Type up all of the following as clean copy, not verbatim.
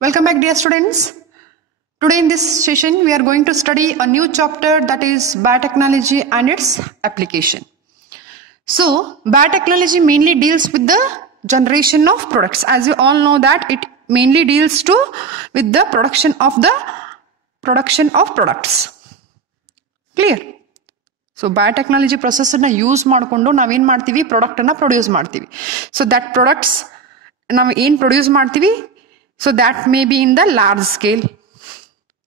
Welcome back, dear students. Today in this session we are going to study a new chapter, that is biotechnology and its application. So biotechnology mainly deals with the generation of products. As you all know that it mainly deals with the production of products. Clear? So biotechnology process na use ಮಾಡಿಕೊಂಡು ನಾವು ಏನು ಮಾಡ್ತೀವಿ, product ಅನ್ನು produce ಮಾಡ್ತೀವಿ. So that products ನಾವು ಏನು produce ಮಾಡ್ತೀವಿ, so that may be in the large scale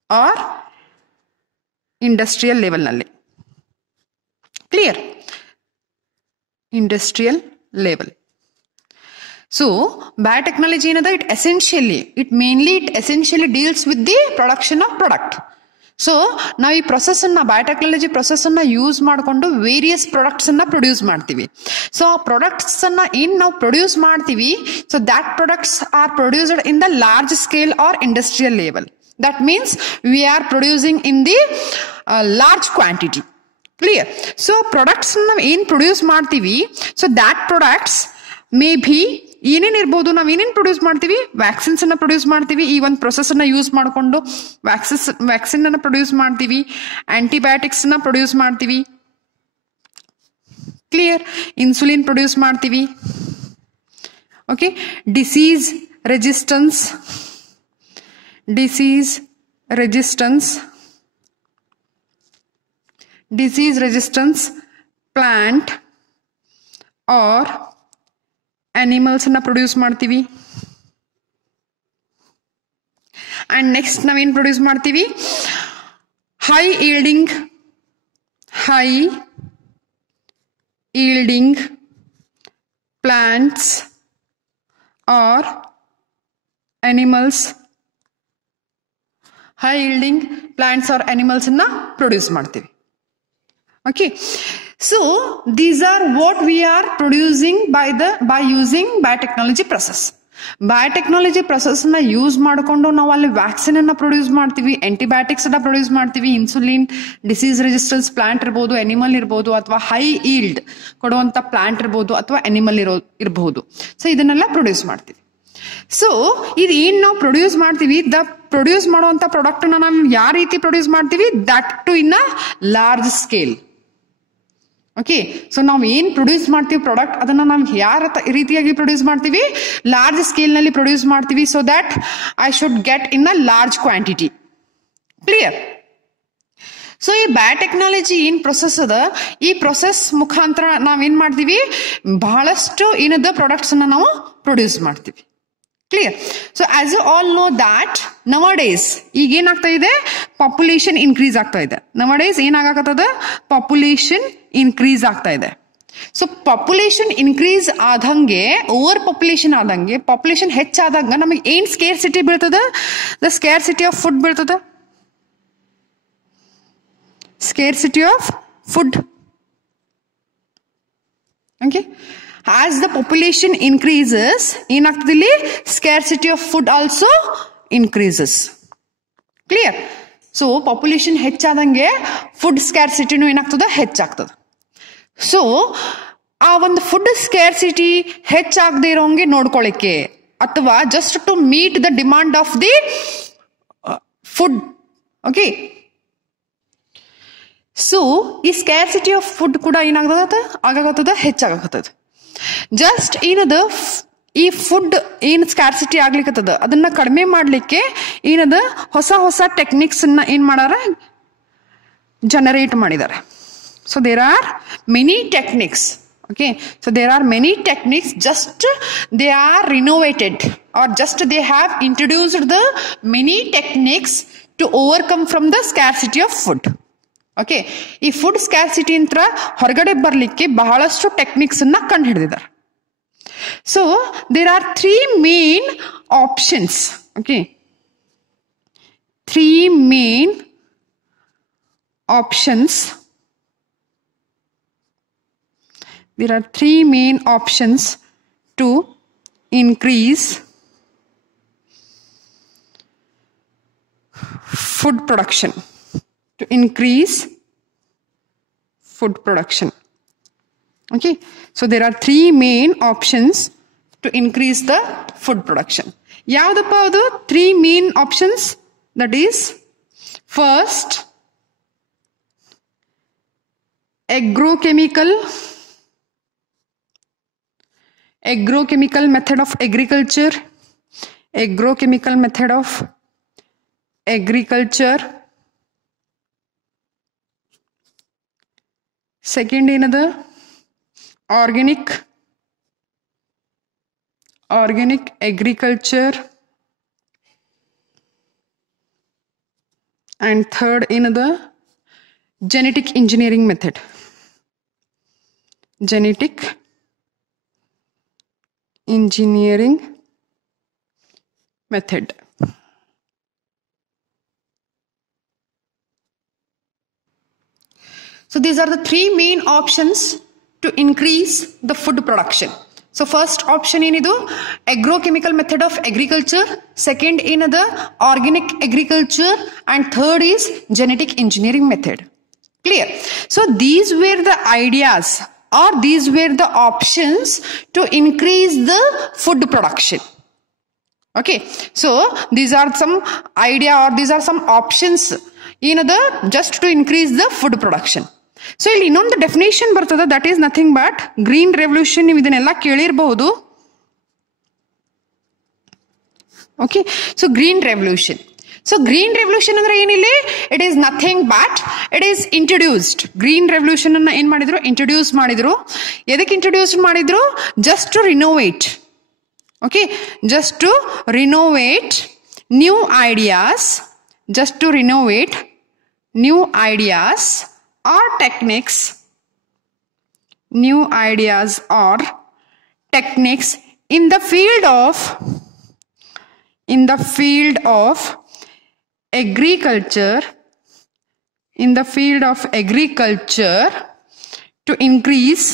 or industrial level nalli. Clear? Industrial level. So biotechnology ಏನದ, it essentially deals with the production of product. So ನಾವು ಈ process ಅನ್ನ, biotechnology process ಅನ್ನ use ಮಾಡಿಕೊಂಡು various products ಅನ್ನ produce ಮಾಡ್ತೀವಿ. So ಆ products ಅನ್ನ ಏನ್ ನಾವು ಪ್ರೊಡ್ಯೂಸ್ ಮಾಡ್ತೀವಿ, so that products are produced in the large scale or industrial level. That means we are producing in the large quantity. Clear? So products ನಾವು ಏನ್ ಪ್ರೊಡ್ಯೂಸ್ ಮಾಡ್ತೀವಿ, so that products may be ಏನೇನ್ ಇರ್ಬೋದು, ನಾವ್ ಏನೇನ್ produce ಮಾಡ್ತೀವಿ, vaccines ಅನ್ನ produce ಮಾಡ್ತೀವಿ. ಈ ಒಂದು ಪ್ರೊಸೆಸ್ ಅನ್ನ ಯೂಸ್ ಮಾಡಿಕೊಂಡು ವ್ಯಾಕ್ಸಿನ್ ಅನ್ನ ಪ್ರೊಡ್ಯೂಸ್ ಮಾಡ್ತೀವಿ, ಆಂಟಿಬಯೋಟಿಕ್ಸ್ ಅನ್ನ ಪ್ರೊಡ್ಯೂಸ್ ಮಾಡ್ತೀವಿ. ಕ್ಲಿಯರ್? ಇನ್ಸುಲಿನ್ ಪ್ರೊಡ್ಯೂಸ್ ಮಾಡ್ತೀವಿ. Okay, disease resistance plant or animals ಅನ್ನ ಪ್ರೊಡ್ಯೂಸ್ ಮಾಡ್ತೀವಿ. ಅಂಡ್ ನೆಕ್ಸ್ಟ್ ನಾವೇನ್ ಪ್ರೊಡ್ಯೂಸ್ ಮಾಡ್ತೀವಿ, high yielding plants or animals ಅನ್ನ ಪ್ರೊಡ್ಯೂಸ್ ಮಾಡ್ತೀವಿ. Okay, so these are what we are producing by using biotechnology process. Biotechnology process ನ use ಮಾಡಿಕೊಂಡು ನಾವು ಅಲ್ಲಿ ವ್ಯಾಕ್ಸಿನ್ ಅನ್ನ ಪ್ರೊಡ್ಯೂಸ್ ಮಾಡ್ತೀವಿ, ಆಂಟಿಬಯೋಟಿಕ್ಸ್ ಅನ್ನ ಪ್ರೊಡ್ಯೂಸ್ ಮಾಡ್ತೀವಿ, ಇನ್ಸುಲಿನ್, ಡಿಸೀಸ್ ರೆಸಿಸ್ಟೆನ್ಸ್ ಪ್ಲಾಂಟ್ ಇರ್ಬೋದು, ಅನಿಮಲ್ ಇರ್ಬೋದು, ಅಥವಾ ಹೈ ಈಲ್ಡ್ ಕೊಡುವಂತ ಪ್ಲಾಂಟ್ ಇರ್ಬೋದು, ಅಥವಾ ಅನಿಮಲ್ ಇರಬಹುದು. ಸೊ ಇದನ್ನೆಲ್ಲ ಪ್ರೊಡ್ಯೂಸ್ ಮಾಡ್ತೀವಿ. ಸೊ ಇದು ಏನ್ ನಾವು ಪ್ರೊಡ್ಯೂಸ್ ಮಾಡ್ತೀವಿ, ಪ್ರೊಡ್ಯೂಸ್ ಮಾಡುವಂತ ಪ್ರಾಡಕ್ಟ್ ನ ನಾವು ಯಾವ ರೀತಿ ಪ್ರೊಡ್ಯೂಸ್ ಮಾಡ್ತೀವಿ, that too in a large scale. Okay, so ನಾವು ಏನ್ ಪ್ರೊಡ್ಯೂಸ್ ಮಾಡ್ತೀವಿ ಪ್ರಾಡಕ್ಟ್, ಅದನ್ನ ನಾವು ಯಾವ ರೀತಿಯಾಗಿ ಪ್ರೊಡ್ಯೂಸ್ ಮಾಡ್ತೀವಿ, ಲಾರ್ಜ್ ಸ್ಕೇಲ್ ನಲ್ಲಿ ಪ್ರೊಡ್ಯೂಸ್ ಮಾಡ್ತೀವಿ. So that I should get in a large quantity. Clear? So ಈ ಬಯೋಟೆಕ್ನಾಲಜಿ ಏನ್ ಪ್ರೊಸೆಸ್ ಅದ, ಈ ಪ್ರೊಸೆಸ್ ಮುಖಾಂತರ ನಾವೇನ್ ಮಾಡ್ತೀವಿ, ಬಹಳಷ್ಟು ಏನದ ಪ್ರಾಡಕ್ಟ್ಸ್ ಅನ್ನ ನಾವು ಪ್ರೊಡ್ಯೂಸ್ ಮಾಡ್ತೀವಿ. Clear? So as you all know that nowadays ಈಗ ಏನಾಗ್ತಾ ಇದೆ, ಪಾಪ್ಯುಲೇಷನ್ ಇನ್ಕ್ರೀಸ್ ಆಗ್ತಾ ಇದೆ. ನವಡೇಸ್ ಏನಾಗತ್ತದ, ಪಾಪ್ಯುಲೇಷನ್ ಇನ್ಕ್ರೀಸ್ ಆಗ್ತಾ ಇದೆ. ಸೊ ಪಾಪ್ಯುಲೇಷನ್ ಇನ್ಕ್ರೀಸ್ ಆದಂಗೆ, ಓವರ್ ಪಾಪ್ಯುಲೇಷನ್ ಆದಂಗೆ, ಪಾಪ್ಯುಲೇಷನ್ ಹೆಚ್ಚಾದಂಗ ನಮಗೆ ಏನ್ ಸ್ಕೇರ್ಸಿಟಿ ಬೀಳ್ತದ, ದ ಸ್ಕೇರ್ಸಿಟಿ ಆಫ್ ಫುಡ್ ಬೀಳ್ತದ. Scarcity of food. Okay, as the population increases, ಏನಾಗ್ತದೆ ಇಲ್ಲಿ, scarcity of food also increases. Clear? So population ಹೆಚ್ಚಾದಂಗೆ ಫುಡ್ ಸ್ಕ್ಯಾರ್ಸಿಟಿನೂ ಏನಾಗ್ತದ, ಹೆಚ್ಚಾಗ್ತದ. ಸೊ ಆ ಒಂದು ಫುಡ್ ಸ್ಕ್ಯಾರ್ಸಿಟಿ ಹೆಚ್ಚಾಗದೆ ಇರೋಂಗೆ ನೋಡ್ಕೊಳ್ಳಿಕ್ಕೆ, ಅಥವಾ just to meet the demand of the food. Okay, so ಈ ಸ್ಕ್ಯಾರ್ಸಿಟಿ ಆಫ್ ಫುಡ್ ಕೂಡ ಏನಾಗತ್ತದ, ಹೆಚ್ಚಾಗತ್ತದ. ಜಸ್ಟ್ ಏನದ, ಈ ಫುಡ್ ಏನ್ ಸ್ಕ್ಯಾರ್ಸಿಟಿ ಆಗ್ಲಿಕ್ಕತ್ತದ ಅದನ್ನ ಕಡಿಮೆ ಮಾಡ್ಲಿಕ್ಕೆ ಏನದ, ಹೊಸ ಟೆಕ್ನಿಕ್ಸ್ ಅನ್ನ ಏನ್ ಮಾಡಾರ, ಜನರೇಟ್ ಮಾಡಿದ್ದಾರೆ. So there are many techniques. Okay, so there are many techniques, just they are renovated, or just they have introduced the many techniques to overcome from the scarcity of food. Okay, ಈ food scarcity ಅಂತ ಹೊರಗಡೆ ಬರ್ಲಿಕ್ಕೆ ಬಹಳಷ್ಟು techniques ಅನ್ನ ಕಂಡು ಹಿಡಿದಿದ್ದಾರೆ. So there are 3 main options. Okay, 3 main options. There are 3 main options to increase food production. Okay, so there are 3 main options to increase the food production. ಯಾವ್ದಪ್ಪ ಅದು? 3 main options. That is first agrochemical method of agriculture. Agrochemical method of agriculture. Second ಏನದ? organic agriculture. And third ಏನದ? genetic engineering method. Genetic engineering method. So these are the 3 main options to increase the food production. So first option ಏನಿದು? agrochemical method of agriculture. Second ಏನದ? organic agriculture. And third is genetic engineering method. Clear? So these were the ideas, or these were the options to increase the food production. Okay, so these are some idea, or these are some options ಏನದ? just to increase the food production. So ಇಲ್ಲಿ ಇನ್ನೊಂದು definition ಬರ್ತದೆ. that is nothing but green revolution. ನೀವು ಇದನ್ನೆಲ್ಲ ಕೇಳಿರಬಹುದು. okay, so green revolution. So green revolution ಅಂದ್ರೆ ಏನಿಲ್ಲ? it is nothing but it is introduced. green revolution ಅನ್ನ ಏನ್ ಮಾಡಿದ್ರು? introduce ಮಾಡಿದ್ರು. ಎದಕ್ಕೆ introduce ಮಾಡಿದ್ರು? just to renovate. okay, just to renovate new ideas, just to renovate new ideas or techniques, new ideas or techniques in the field of agriculture, in the field of agriculture, to increase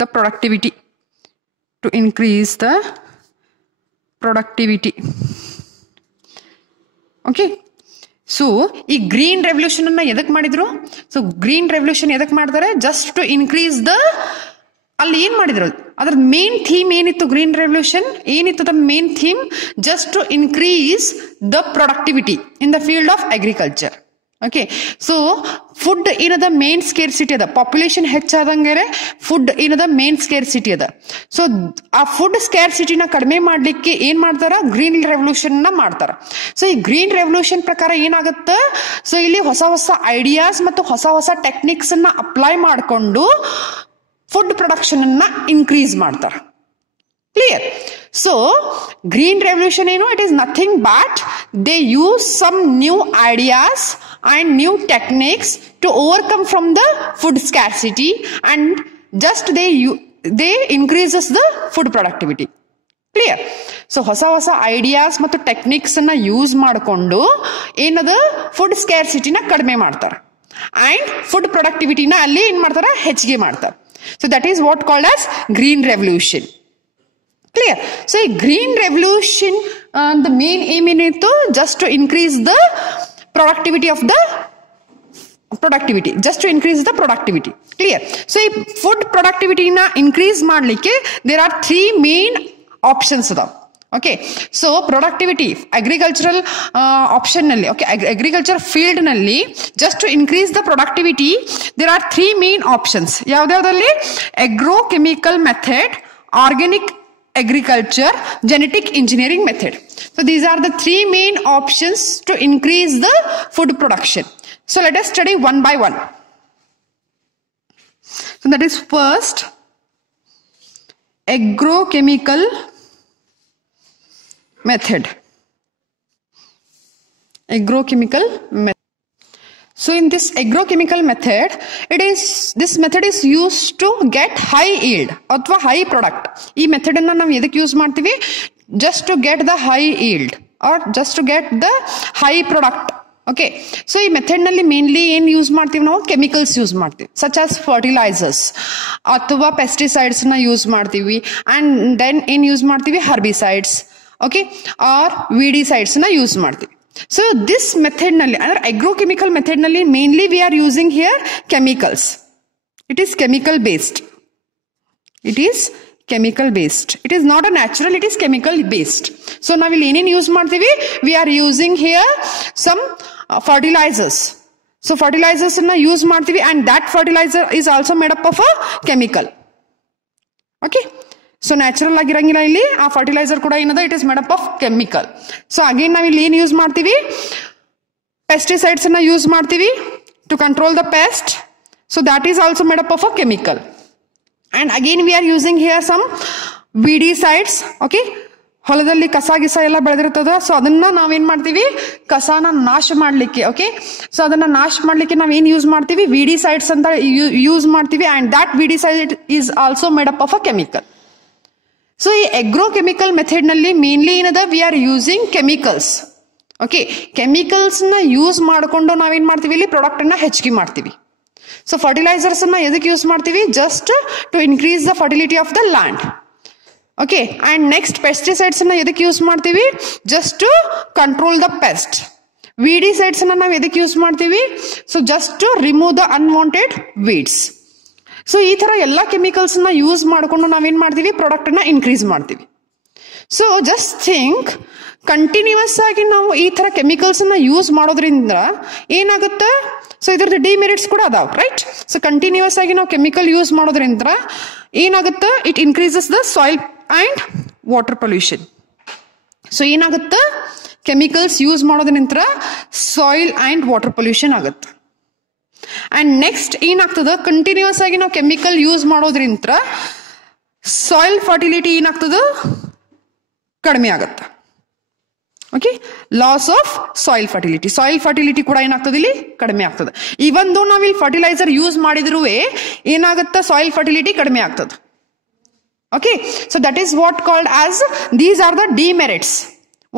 the productivity, to increase the productivity. okay, so ಈ green revolution ಅನ್ನ ಎದಕ್ ಮಾಡಿದ್ರು? So green revolution ಎದಕ್ ಮಾಡ್ತಾರೆ? Just to increase the, ಅಲ್ಲಿ ಏನ್ ಮಾಡಿದ್ರು? ಅದ್ರ ಮೇನ್ ಥೀಮ್ ಏನಿತ್ತು? ಗ್ರೀನ್ ರೆವಲ್ಯೂಷನ್ ಏನಿತ್ತು? The main theme just to increase the productivity in the field of agriculture. Okay, so food ಏನದ? ಮೇನ್ ಸ್ಕೇರ್ಸಿಟಿ ಅದ. ಪಾಪ್ಯುಲೇಷನ್ ಹೆಚ್ಚಾದಂಗೆ ಫುಡ್ ಏನದ? ಮೇನ್ ಸ್ಕೇರ್ಸಿಟಿ ಅದ. ಸೊ ಆ ಫುಡ್ ಸ್ಕೇರ್ಸಿಟಿನ ಕಡಿಮೆ ಮಾಡ್ಲಿಕ್ಕೆ ಏನ್ ಮಾಡ್ತಾರ? ಗ್ರೀನ್ ರೆವಲ್ಯೂಷನ್ ನ ಮಾಡ್ತಾರ. ಸೊ ಈ ಗ್ರೀನ್ ರೆವಲ್ಯೂಷನ್ ಪ್ರಕಾರ ಏನಾಗತ್ತ? ಸೊ ಇಲ್ಲಿ ಹೊಸ ಹೊಸ ಐಡಿಯಾಸ್ ಮತ್ತು ಹೊಸ ಹೊಸ ಟೆಕ್ನಿಕ್ಸ್ ಅನ್ನ ಅಪ್ಲೈ ಮಾಡಿಕೊಂಡು ಫುಡ್ ಪ್ರೊಡಕ್ಷನ್ ಅನ್ನ ಇನ್ಕ್ರೀಸ್ ಮಾಡ್ತಾರ. Clear? So green revolution ಏನು? it is nothing but they use some new ideas and new techniques to overcome from the food scarcity, and just they increases the food productivity. Clear? So ಹೊಸ ಹೊಸ ideas ಮತ್ತು techniques ಅನ್ನ use ಮಾಡಿಕೊಂಡು ಏನದ? Food ಸ್ಕ್ಯಾರ್ಸಿಟಿನ ಕಡಿಮೆ ಮಾಡ್ತಾರೆ and food ಪ್ರೊಡಕ್ಟಿವಿಟಿನ ಅಲ್ಲಿ ಏನ್ ಮಾಡ್ತಾರ? ಹೆಚ್ಚಿಗೆ ಮಾಡ್ತಾರೆ. So that is what called as green revolution. Clear? So a green revolution, the main aim ಏನಿತ್ತು? just to increase the productivity of the productivity, just to increase the productivity. Clear? So ಈ food productivity ನ increase ಮಾಡ್ಲಿಕ್ಕೆ there are 3 main options ಅದಾವ. okay, so productivity agricultural option ನಲ್ಲಿ, okay, agriculture field ನಲ್ಲಿ just to increase the productivity there are 3 main options. ಯಾವ್ದ್ಯಾವ್ದಲ್ಲಿ? agrochemical method, organic agriculture, genetic engineering method. So these are the 3 main options to increase the food production. So let us study one by one. So that is first agrochemical method. Agrochemical method. So in this agrochemical method, this method is used to get high yield ಅಥವಾ high product. ಈ method ಅನ್ನ ನಾವು ಎದಕ್ಕೆ use ಮಾಡ್ತೀವಿ? just to get the high yield or just to get the high product. okay, so ಈ method ನಲ್ಲಿ mainly ಏನ್ use ಮಾಡ್ತೀವಿ? ನಾವು ಕೆಮಿಕಲ್ಸ್ ಯೂಸ್ ಮಾಡ್ತೀವಿ, such as fertilizers ಅಥವಾ pesticides ನ ಯೂಸ್ ಮಾಡ್ತೀವಿ, and then ಏನ್ ಯೂಸ್ ಮಾಡ್ತೀವಿ? herbicides, okay, or weedicides ನ ಯೂಸ್ ಮಾಡ್ತೀವಿ. So this method nalli, ಅಂದ್ರೆ agrochemical method nalli mainly we are using here chemicals. It is chemical based. It is chemical based. It is not a natural, it is chemical based. So now we use martivi, we are using here some fertilizers. So fertilizers na use martivi, and that fertilizer is also made up of a chemical. Okay, so natural agirangilla illi a fertilizer kuda enada, it is made up of chemical. So again now we use martivi, pesticides na use martivi to control the pest. So that is also made up of a chemical. And again we are using here some weedicides. Okay, ಹೊಲದಲ್ಲಿ ಕಸ ಗಿಸ ಎಲ್ಲ ಬೆಳೆದಿರ್ತದ. So ಅದನ್ನ ನಾವೇನ್ ಮಾಡ್ತೀವಿ, ಕಸಾನ ನಾಶ ಮಾಡ್ಲಿಕ್ಕೆ. Okay, so ಅದನ್ನ ನಾಶ ಮಾಡ್ಲಿಕ್ಕೆ ನಾವೇನ್ ಯೂಸ್ ಮಾಡ್ತೀವಿ, weedicides ಅಂತ ಯೂಸ್ ಮಾಡ್ತೀವಿ. And that weedicide is also made up of a chemical. So ಈ agrochemical ಮೆಥಡ್ ನಲ್ಲಿ ಮೇನ್ಲಿ ಏನದ, V are using chemicals. Okay, chemicals ನ ಯೂಸ್ ಮಾಡ್ಕೊಂಡು ನಾವೇನ್ ಮಾಡ್ತೀವಿ, ಇಲ್ಲಿ ಪ್ರಾಡಕ್ಟ್ ಅನ್ನ ಹೆಚ್ಚಿಗೆ ಮಾಡ್ತೀವಿ. ಸೊ ಫರ್ಟಿಲೈಸರ್ಸ್ ಅನ್ನ ಎದಕ್ಕೆ ಯೂಸ್ ಮಾಡ್ತೀವಿ, just to increase the fertility of the land. Okay, and next pesticides ಅನ್ನ ಎದಕ್ಕೆ ಯೂಸ್ ಮಾಡ್ತೀವಿ, just to control the pest. Weedicides ಅನ್ನ ನಾವು ಎದಕ್ಕೆ ಯೂಸ್ ಮಾಡ್ತೀವಿ, so just to remove the unwanted weeds. So ಈ ತರ ಎಲ್ಲಾ ಕೆಮಿಕಲ್ಸ್ ನ ಯೂಸ್ ಮಾಡ್ಕೊಂಡು ನಾವೇನ್ ಮಾಡ್ತೀವಿ, ಪ್ರಾಡಕ್ಟ್ ಅನ್ನ ಇನ್ಕ್ರೀಸ್ ಮಾಡ್ತೀವಿ. ಸೊ ಜಸ್ಟ್ ಥಿಂಕ್, ಕಂಟಿನ್ಯೂಸ್ ಆಗಿ ನಾವು ಈ ತರ ಕೆಮಿಕಲ್ಸ್ ಅನ್ನ ಯೂಸ್ ಮಾಡೋದ್ರಿಂದ ಏನಾಗುತ್ತೆ, ಸೊ ಇದ್ರದ್ದು ಡಿಮೆರಿಟ್ಸ್ ಕೂಡ ಅದಾವ, ರೈಟ್. ಸೊ ಕಂಟಿನ್ಯೂಸ್ ಆಗಿ ನಾವು ಕೆಮಿಕಲ್ ಯೂಸ್ ಮಾಡೋದ್ರಿಂದ ಏನಾಗುತ್ತೆ, it increases the soil and water pollution. So ಏನಾಗುತ್ತೆ, ಕೆಮಿಕಲ್ಸ್ ಯೂಸ್ ಮಾಡೋದ್ರಿಂದ ಸಾಯಿಲ್ ಅಂಡ್ ವಾಟರ್ ಪೊಲ್ಯೂಷನ್ ಆಗುತ್ತೆ. ಅಂಡ್ ನೆಕ್ಸ್ಟ್ ಏನಾಗ್ತದ, ಕಂಟಿನ್ಯೂಸ್ ಆಗಿ ನಾವು ಕೆಮಿಕಲ್ ಯೂಸ್ ಮಾಡೋದ್ರಿಂದ ಸಾಯಿಲ್ ಫರ್ಟಿಲಿಟಿ ಏನಾಗ್ತದ, ಕಡಿಮೆ ಆಗುತ್ತೆ. Okay, loss of soil fertility, soil fertility ಕೂಡ ಏನಾಗ್ತದೆ, ಇಲ್ಲಿ ಕಡಿಮೆ ಆಗ್ತದೆ. ಇವನ್ ದೋ ನಾವ್ ಇಲ್ಲಿ ಫರ್ಟಿಲೈಸರ್ ಯೂಸ್ ಮಾಡಿದ್ರು ಏನಾಗುತ್ತೆ, ಸಾಯಿಲ್ ಫರ್ಟಿಲಿಟಿ ಕಡಿಮೆ ಆಗ್ತದೆ. Okay, so that is what called as, these are the demerits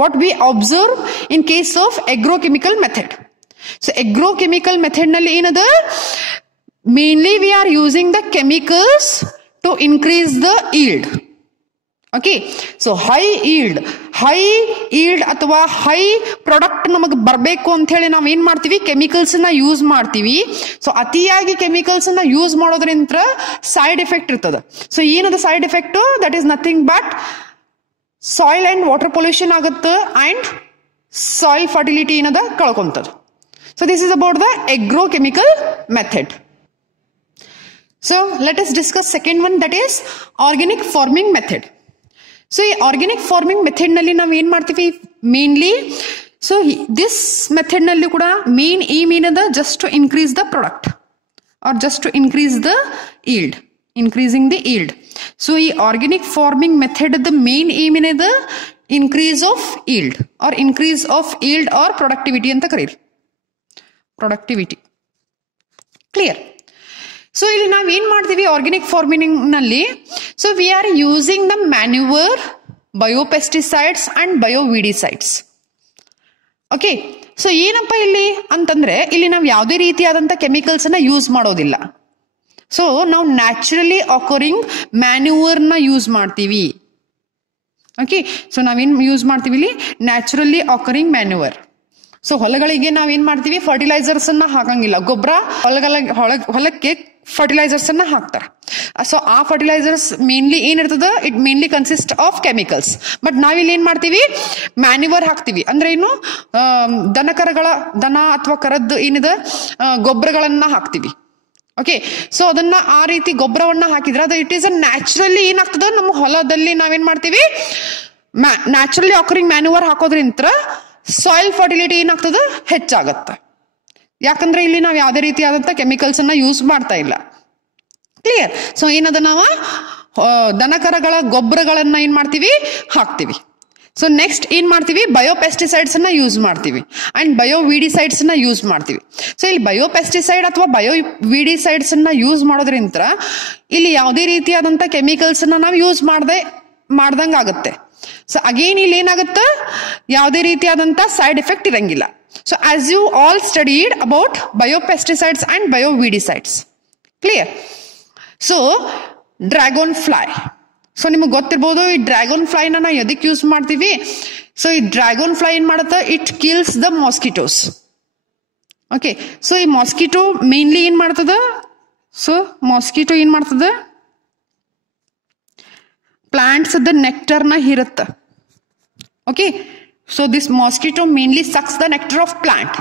what we observe in case of agrochemical method. So agrochemical method ನಲ್ಲಿ ಏನದ, mainly we are using the chemicals to increase the yield. Okay, so high yield ಅಥವಾ high product ನಮಗೆ ಬರಬೇಕು ಅಂತ ಹೇಳಿ ನಾವ್ ಏನ್ ಮಾಡ್ತೀವಿ, ಕೆಮಿಕಲ್ಸ್ ನ ಯೂಸ್ ಮಾಡ್ತೀವಿ. ಸೊ ಅತಿಯಾಗಿ ಕೆಮಿಕಲ್ಸ್ ನ ಯೂಸ್ ಮಾಡೋದ್ರಿಂದ ಸೈಡ್ ಎಫೆಕ್ಟ್ ಇರ್ತದ. ಸೊ ಏನದ side effect, that is nothing but soil and water pollution ಆಗುತ್ತೆ, ಅಂಡ್ ಸಾಯಿಲ್ ಫರ್ಟಿಲಿಟಿ ಏನದ ಕಳ್ಕೊಂತದ. So this is about the agrochemical method. So let us discuss second one, that is organic farming method. So ಈ organic farming method ನಲ್ಲಿ ನಾವ್ ಏನ್ ಮಾಡ್ತೀವಿ mainly, so this method ನಲ್ಲಿ ಕೂಡ ಮೇನ್ ಏಮ್ ಏನದ, just to increase the product or just to increase the yield, increasing the yield. So ಈ organic farming method ದ ಮೇನ್ ಏಮ್ ಏನದ, increase of yield or increase of yield or productivity ಅಂತ ಕರೀರಿ, productivity. Clear. So ಇಲ್ಲಿ ನಾವ್ ಏನ್ ಮಾಡ್ತೀವಿ organic farming ನಲ್ಲಿ, so we are using the manure, biopesticides and bioweedicides. Okay, so ಏನಪ್ಪ ಇಲ್ಲಿ ಅಂತಂದ್ರೆ, ಇಲ್ಲಿ ನಾವು ಯಾವುದೇ ರೀತಿಯಾದಂತ ಕೆಮಿಕಲ್ಸ್ ಅನ್ನ ಯೂಸ್ ಮಾಡೋದಿಲ್ಲ. ಸೊ ನಾವು ನ್ಯಾಚುರಲಿ ಅಕರಿಂಗ್ ಮ್ಯಾನ್ಯೂವರ್ ನ ಯೂಸ್ ಮಾಡ್ತೀವಿ. ಓಕೆ, ಸೊ ನಾವೇನ್ ಯೂಸ್ ಮಾಡ್ತೀವಿ ಇಲ್ಲಿ, ನ್ಯಾಚುರಲಿ ಅಕರಿಂಗ್ ಮ್ಯಾನ್ಯೂವರ್. ಸೊ ಹೊಲಗಳಿಗೆ ನಾವೇನ್ ಮಾಡ್ತೀವಿ, ಫರ್ಟಿಲೈಸರ್ಸ್ ಅನ್ನ ಹಾಕಂಗಿಲ್ಲ, ಗೊಬ್ಬರ ಹೊಲಕ್ಕೆ ಫರ್ಟಿಲೈಸರ್ಸ್ ಅನ್ನ ಹಾಕ್ತಾರೆ. ಸೊ ಆ ಫರ್ಟಿಲೈಸರ್ಸ್ ಮೇನ್ಲಿ ಏನಿರ್ತದ, it mainly consist of chemicals. But ನಾವಿಲ್ಲಿ ಏನ್ ಮಾಡ್ತೀವಿ, ಮ್ಯಾನ್ಯೂವರ್ ಹಾಕ್ತಿವಿ. ಅಂದ್ರೆ ಏನು, ದನ ಅಥವಾ ಕರದ್ದು ಏನಿದೆ ಗೊಬ್ಬರಗಳನ್ನ ಹಾಕ್ತಿವಿ. ಓಕೆ, ಸೊ ಅದನ್ನ ಆ ರೀತಿ ಗೊಬ್ಬರವನ್ನ ಹಾಕಿದ್ರೆ ಅದು ಇಟ್ ಈಸ್ ಅ ನ್ಯಾಚುರಲಿ ಏನಾಗ್ತದ, ನಮ್ಮ ಹೊಲದಲ್ಲಿ ನಾವೇನ್ ಮಾಡ್ತೀವಿ, ನ್ಯಾಚುರಲಿ ಆಕರಿಂಗ್ ಮ್ಯಾನ್ಯೂವರ್ ಹಾಕೋದ್ರಿಂದ ಸಾಯಿಲ್ ಫರ್ಟಿಲಿಟಿ ಏನಾಗ್ತದ, ಹೆಚ್ಚಾಗತ್ತ. ಯಾಕಂದ್ರೆ ಇಲ್ಲಿ ನಾವು ಯಾವುದೇ ರೀತಿಯಾದಂತ ಕೆಮಿಕಲ್ಸ್ ಅನ್ನ ಯೂಸ್ ಮಾಡ್ತಾ ಇಲ್ಲ. ಕ್ಲಿಯರ್. ಸೊ ಏನದ, ನಾವು ದನಕರಗಳ ಗೊಬ್ಬರಗಳನ್ನ ಏನ್ ಮಾಡ್ತೀವಿ, ಹಾಕ್ತಿವಿ. ಸೊ ನೆಕ್ಸ್ಟ್ ಏನ್ ಮಾಡ್ತೀವಿ, ಬಯೋಪೆಸ್ಟಿಸೈಡ್ಸ್ ಅನ್ನ ಯೂಸ್ ಮಾಡ್ತೀವಿ ಅಂಡ್ ಬಯೋವಿಡಿಸೈಡ್ಸ್ ನ ಯೂಸ್ ಮಾಡ್ತೀವಿ. ಸೊ ಇಲ್ಲಿ ಬಯೋಪೆಸ್ಟಿಸೈಡ್ ಅಥವಾ ಬಯೋವಿಡಿಸೈಡ್ಸ್ ಅನ್ನ ಯೂಸ್ ಮಾಡೋದ್ರಿಂದ ಇಲ್ಲಿ ಯಾವುದೇ ರೀತಿಯಾದಂತ ಕೆಮಿಕಲ್ಸ್ ಅನ್ನ ನಾವು ಯೂಸ್ ಮಾಡ್ದಂಗ ಆಗುತ್ತೆ. ಸೊ ಅಗೇನ್ ಇಲ್ಲಿ ಏನಾಗುತ್ತೆ, ಯಾವುದೇ ರೀತಿಯಾದಂತ ಸೈಡ್ ಎಫೆಕ್ಟ್ ಇರಂಗಿಲ್ಲ. So as you all studied about biopesticides and bioweedicides, clear? So dragon fly. So ನಿಮಗೆ ಗೊತ್ತಿರಬಹುದು, ಈ ಡ್ರ್ಯಾಗನ್ ಫ್ಲೈ ನ ಎದಕ್ಕೆ ಯೂಸ್ ಮಾಡ್ತೀವಿ. ಸೊ ಈ ಡ್ರ್ಯಾಗನ್ ಫ್ಲೈ ಏನ್ ಮಾಡುತ್ತೆ, it kills the mosquitoes. Okay, so ಈ ಮಾಸ್ಕಿಟೋ ಮೇನ್ಲಿ ಏನ್ ಮಾಡ್ತದ, ಸೊ ಮಾಸ್ಕಿಟೋ ಏನ್ ಮಾಡ್ತದ, ಪ್ಲಾಂಟ್ಸ್ ದ ನೆಕ್ಟರ್ ನ ಹೀರುತ್ತೆ. Okay, so this mosquito mainly sucks the nectar of plant.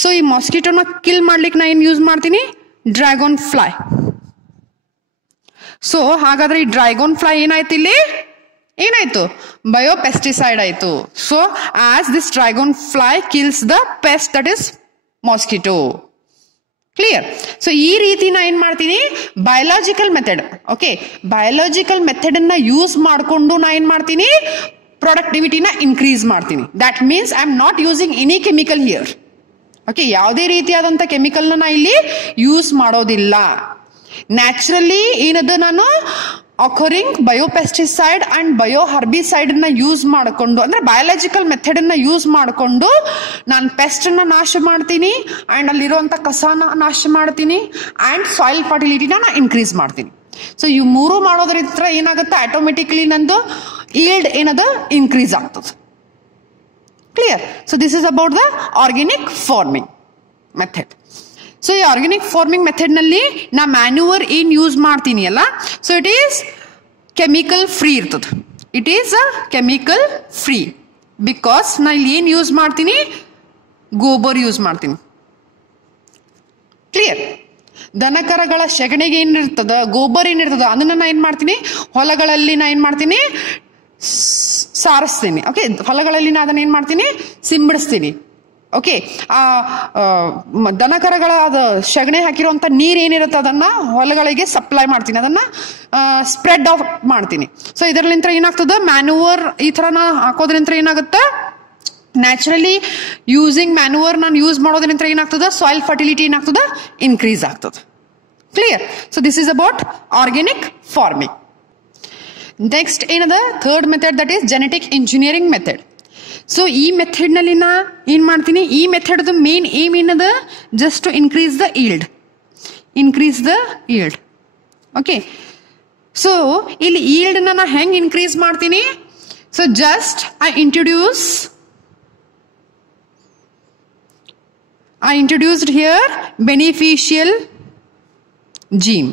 So ಈ ಮಾಸ್ಕಿಟೋನ ಕಿಲ್ ಮಾಡ್ಲಿಕ್ಕೆ ನಾ ಏನ್ ಯೂಸ್ ಮಾಡ್ತೀನಿ? Dragon fly. ಸೊ ಹಾಗಾದ್ರೆ ಈ ಡ್ರ್ಯಾಗನ್ ಫ್ಲೈ ಏನಾಯ್ತು ಇಲ್ಲಿ? ಏನಾಯ್ತು? ಬಯೋಪೆಸ್ಟಿಸೈಡ್ ಆಯ್ತು. So as this dragon fly kills the pest that is mosquito. Clear? So ಈ ರೀತಿ ನಾ ಏನ್ ಮಾಡ್ತೀನಿ? Biological method. Okay, biological method ಅನ್ನ ಯೂಸ್ ಮಾಡ್ಕೊಂಡು ನಾ ಏನ್ ಮಾಡ್ತೀನಿ? ಪ್ರೊಡಕ್ಟಿವಿಟಿನ ಇನ್ಕ್ರೀಸ್ ಮಾಡ್ತೀನಿ. That means I am not using any chemical here. Okay, ಯಾವುದೇ ರೀತಿಯಾದಂತ ಕೆಮಿಕಲ್ ನಾ ಇಲ್ಲಿ ಯೂಸ್ ಮಾಡೋದಿಲ್ಲ. ನ್ಯಾಚುರಲಿ ಏನದು ನಾನು ಅಕರಿಂಗ್ ಬಯೋಪೆಸ್ಟಿಸೈಡ್ ಅಂಡ್ ಬಯೋ ಹರ್ಬಿಸೈಡ್ ನ ಯೂಸ್ ಮಾಡಿಕೊಂಡು, ಅಂದ್ರೆ ಬಯೋಲಾಜಿಕಲ್ ಮೆಥಡ್ ಅನ್ನ ಯೂಸ್ ಮಾಡಿಕೊಂಡು ನಾನು ಪೆಸ್ಟ್ ಅನ್ನ ನಾಶ ಮಾಡ್ತೀನಿ ಅಂಡ್ ಅಲ್ಲಿರುವಂತ ಕಸನ ನಾಶ ಮಾಡ್ತೀನಿ ಅಂಡ್ ಸಾಯಿಲ್ ಫರ್ಟಿಲಿಟಿನ ನಾ ಇನ್ಕ್ರೀಸ್ ಮಾಡ್ತೀನಿ. ಸೊ ಇವು ಮೂರು ಮಾಡೋದ್ರಿಂದ ಏನಾಗುತ್ತೆ? ಆಟೋಮೆಟಿಕ್ಲಿ ನಂದು ಈಲ್ಡ್ ಏನದ ಇನ್ಕ್ರೀಸ್ ಆಗ್ತದೆ. Clear? So this is about the organic farming method. So ಈ ಆರ್ಗ್ಯಾನಿಕ್ ಫಾರ್ಮಿಂಗ್ ಮೆಥಡ್ ನಲ್ಲಿ ನಾ ಮ್ಯಾನ್ಯೂವರ್ ಏನ್ ಯೂಸ್ ಮಾಡ್ತೀನಿ ಅಲ್ಲ, so it is chemical free ಇರ್ತದೆ. It is a chemical free because ನಾ ಇಲ್ಲಿ ಏನ್ ಯೂಸ್ ಮಾಡ್ತೀನಿ? ಗೋಬರ್ ಯೂಸ್ ಮಾಡ್ತೀನಿ. ಕ್ಲಿಯರ್? ದನಕರಗಳ ಸೆಗಣಿಗೆ ಏನಿರ್ತದ, ಗೋಬರ್ ಏನಿರ್ತದ, ಅದನ್ನ ನಾ ಏನ್ ಮಾಡ್ತೀನಿ? ಹೊಲಗಳಲ್ಲಿ ನಾ ಏನ್ ಮಾಡ್ತೀನಿ? ಸಾರಿಸ್ತೀನಿ. ಓಕೆ, ಹೊಲಗಳಲ್ಲಿ ನಾ ಅದನ್ನ ಏನ್ ಮಾಡ್ತೀನಿ? ಸಿಂಬಡಿಸ್ತೀನಿ. ಓಕೆ, ಆ ದನಕರಗಳ ಸಗಣಿ ಹಾಕಿರುವಂತ ನೀರ್ ಏನಿರುತ್ತೆ ಅದನ್ನ ಹೊಲಗಳಿಗೆ ಸಪ್ಲೈ ಮಾಡ್ತೀನಿ, ಅದನ್ನ ಸ್ಪ್ರೆಡ್ ಔಟ್ ಮಾಡ್ತೀನಿ. ಸೊ ಇದರಲ್ಲಿಂದ ಏನಾಗ್ತದ? ಮ್ಯಾನ್ಯೂವರ್ ಈ ತರ ಹಾಕೋದ್ರಿಂದ ಏನಾಗುತ್ತೆ? ನ್ಯಾಚುರಲಿ ಯೂಸಿಂಗ್ ಮ್ಯಾನ್ಯೂವರ್ ನಾನು ಯೂಸ್ ಮಾಡೋದ್ರಿಂದ ಏನಾಗ್ತದ? ಸಾಯಿಲ್ ಫರ್ಟಿಲಿಟಿ ಏನಾಗ್ತದ? ಇನ್ಕ್ರೀಸ್ ಆಗ್ತದೆ. Clear? So this is about organic farming. Next ಏನದ? Third method, that is genetic engineering method. So ಈ ಮೆಥಡ್ ನಲ್ಲಿ ನಾ ಏನ್ ಮಾಡ್ತೀನಿ? ಈ ಮೆಥಡ್ ಮೇನ್ ಏಮ್ ಏನದ? Just to increase the yield. Increase the yield. Okay, so ಇಲ್ಲಿ ಈಲ್ಡ್ ನಾ ಹೆಂಗ್ ಇನ್ಕ್ರೀಸ್ ಮಾಡ್ತೀನಿ? So just I introduced here beneficial gene.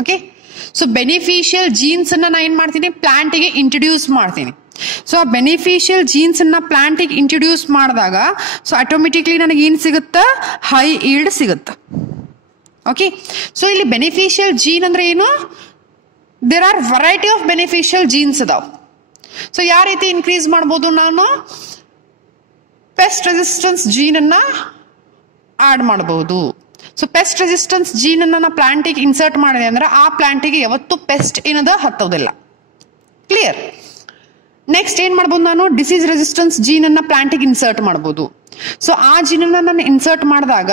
Okay, so beneficial genes ಅನ್ನ ನಾ ಏನ್ ಮಾಡ್ತೀನಿ? ಪ್ಲಾಂಟ್ ಗೆ ಇಂಟ್ರೊಡ್ಯೂಸ್ ಮಾಡ್ತೀನಿ. ಸೊ ಆ ಬೆನಿಫಿಷಿಯಲ್ ಜೀನ್ಸ್ ಅನ್ನ ಪ್ಲಾಂಟ್ ಗೆ ಇಂಟ್ರೊಡ್ಯೂಸ್ ಮಾಡಿದಾಗ ಸೊ ಆಟೋಮೆಟಿಕ್ಲಿ ನನಗೆ ಏನ್ ಸಿಗುತ್ತಾ? ಹೈ ಈಲ್ಡ್ ಸಿಗುತ್ತ. ಓಕೆ, ಸೊ ಇಲ್ಲಿ ಬೆನಿಫಿಷಿಯಲ್ ಜೀನ್ ಅಂದ್ರೆ ಏನು? There are variety of beneficial genes ಅದಾವ. ಸೊ ಯಾವ ರೀತಿ ಇನ್ಕ್ರೀಸ್ ಮಾಡ್ಬೋದು? ನಾನು ಪೆಸ್ಟ್ ರೆಸಿಸ್ಟೆನ್ಸ್ ಜೀನ್ ಅನ್ನ ಆಡ್ ಮಾಡಬಹುದು. ಸೊ ಪೆಸ್ಟ್ ರೆಸಿಸ್ಟೆನ್ಸ್ ಜೀನ್ ಅನ್ನ ಪ್ಲಾಂಟಿಗೆ ಇನ್ಸರ್ಟ್ ಮಾಡಿದೆ ಅಂದ್ರೆ ಆ ಪ್ಲಾಂಟಿಗೆ ಯಾವತ್ತು ಪೆಸ್ಟ್ ಏನದ ಹತ್ತೋದಿಲ್ಲ. ಕ್ಲಿಯರ್? ನೆಕ್ಸ್ಟ್ ಏನ್ ಮಾಡ್ಬೋದು? ನಾನು ಡಿಸೀಸ್ ರೆಸಿಸ್ಟೆನ್ಸ್ ಜೀನ್ ಅನ್ನ ಪ್ಲಾಂಟಿಗೆ ಇನ್ಸರ್ಟ್ ಮಾಡಬಹುದು. ಸೊ ಆ ಜೀನ್ ಅನ್ನ ನಾನು ಇನ್ಸರ್ಟ್ ಮಾಡಿದಾಗ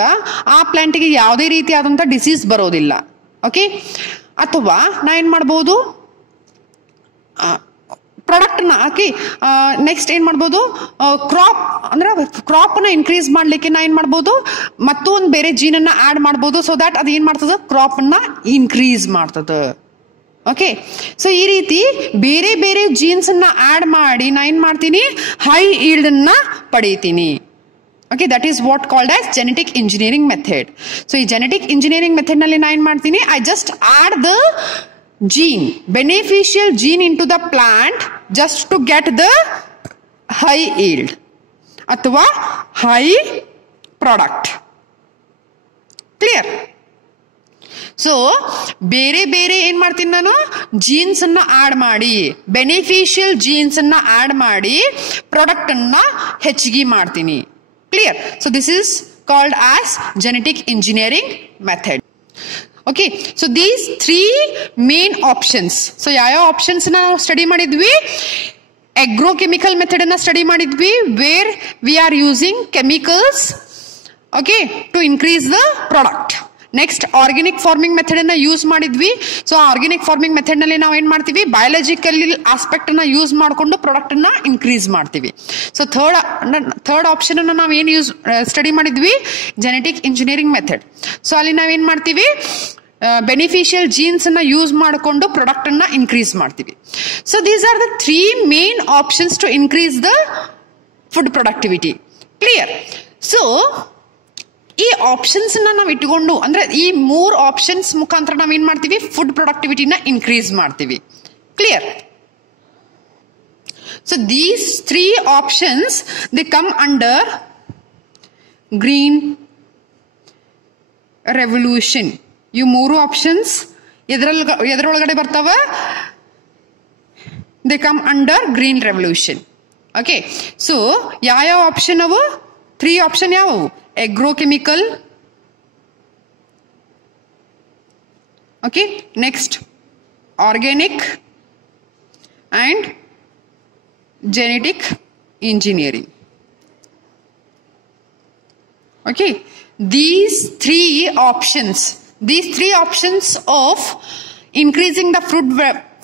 ಆ ಪ್ಲಾಂಟಿಗೆ ಯಾವುದೇ ರೀತಿಯಾದಂತ ಡಿಸೀಸ್ ಬರೋದಿಲ್ಲ. ಓಕೆ, ಅಥವಾ ನಾ ಏನ್ ಮಾಡಬಹುದು? ಪ್ರಾಡಕ್ಟ್ ನ ಹಾಕಿ ನೆಕ್ಸ್ಟ್ ಏನ್ ಮಾಡ್ಬೋದು? ಕ್ರಾಪ್ ಅಂದ್ರೆ ಕ್ರಾಪ್ ನ ಇನ್ಕ್ರೀಸ್ ಮಾಡ್ಲಿಕ್ಕೆ ನಾ ಏನ್ ಮಾಡ್ಬೋದು? ಮತ್ತೊಂದು ಬೇರೆ ಜೀನ್ ಅನ್ನ ಆಡ್ ಮಾಡ್ಬೋದು. ಸೊ ದಟ್ ಅದು ಏನ್ ಮಾಡ್ತದ? ಕ್ರಾಪ್ ಅನ್ನ ಇನ್ಕ್ರೀಸ್ ಮಾಡ್ತದ. ಓಕೆ, ಸೊ ಈ ರೀತಿ ಬೇರೆ ಬೇರೆ ಜೀನ್ಸ್ ಅನ್ನ ಆಡ್ ಮಾಡಿ ನಾ ಏನ್ ಮಾಡ್ತೀನಿ? ಹೈ ಈಲ್ಡ್ ಅನ್ನ ಪಡೀತೀನಿ. Okay, that is what called as genetic engineering method. So ಈ ಜೆನೆಟಿಕ್ ಇಂಜಿನಿಯರಿಂಗ್ ಮೆಥಡ್ ನಲ್ಲಿ ನಾ ಏನ್ ಮಾಡ್ತೀನಿ? I just add the gene, beneficial gene into the plant just to get the high yield ಅಥವಾ high product. Clear? So ಬೇರೆ ಬೇರೆ ಏನ್ ಮಾಡ್ತೀನಿ? ನಾನು ಜೀನ್ಸ್ ಅನ್ನ ಆಡ್ ಮಾಡಿ, ಬೆನಿಫಿಷಿಯಲ್ ಜೀನ್ಸ್ ಅನ್ನ ಆಡ್ ಮಾಡಿ ಪ್ರಾಡಕ್ಟ್ ಅನ್ನ ಹೆಚ್ಚಿಗೆ ಮಾಡ್ತೀನಿ. Clear? So this is called as genetic engineering method. Okay, so these three main options. So ಯಾವ ಆಪ್ಷನ್ಸ್ ನಾವು ಸ್ಟಡಿ ಮಾಡಿದ್ವಿ? agrochemical method ಅನ್ನ ಸ್ಟಡಿ ಮಾಡಿದ್ವಿ, where we are using chemicals, okay, to increase the product. Next organic farming method ಅನ್ನ use ಮಾಡಿದ್ವಿ. So organic farming method ನಲ್ಲಿ ನಾವು ಏನ್ ಮಾಡ್ತೀವಿ? ಬಯಾಲಜಿಕಲ್ ಆಸ್ಪೆಕ್ಟ್ ಅನ್ನ ಯೂಸ್ ಮಾಡಿಕೊಂಡು ಪ್ರಾಡಕ್ಟ್ ಅನ್ನ ಇನ್ಕ್ರೀಸ್ ಮಾಡ್ತೀವಿ. ಸೊ ಥರ್ಡ್ ಆಪ್ಷನ್ ಅನ್ನ ನಾವು ಏನ್ ಸ್ಟಡಿ ಮಾಡಿದ್ವಿ? Genetic engineering method. ಸೊ ಅಲ್ಲಿ ನಾವೇನ್ ಮಾಡ್ತೀವಿ? ಬೆನಿಫಿಷಿಯಲ್ ಜೀನ್ಸ್ ಅನ್ನ ಯೂಸ್ ಮಾಡಿಕೊಂಡು ಪ್ರಾಡಕ್ಟ್ ಅನ್ನ ಇನ್ಕ್ರೀಸ್ ಮಾಡ್ತೀವಿ. So these are the 3 main options to increase the food productivity. Clear? So ಈ ಆಪ್ಷನ್ಸ್ ನಾವು ಇಟ್ಕೊಂಡು ಅಂದ್ರೆ ಈ 3 ಆಪ್ಷನ್ಸ್ ಮುಖಾಂತರ ನಾವ್ ಏನ್ ಮಾಡ್ತೀವಿ, ಫುಡ್ ಪ್ರೊಡಕ್ಟಿವಿಟಿನ ಇನ್ಕ್ರೀಸ್ ಮಾಡ್ತೀವಿ. Clear? So these 3 options they come under green revolution. ಇವು 3 ಆಪ್ಷನ್ಸ್ ಎದರೊಳಗಡೆ ಬರ್ತಾವ? They come under green revolution. Okay, so ಯಾವ ಆಪ್ಷನ್ ಅವು? 3 ಆಪ್ಷನ್ ಯಾವುವು? agrochemical, okay, next organic and genetic engineering. Okay, these three options of increasing the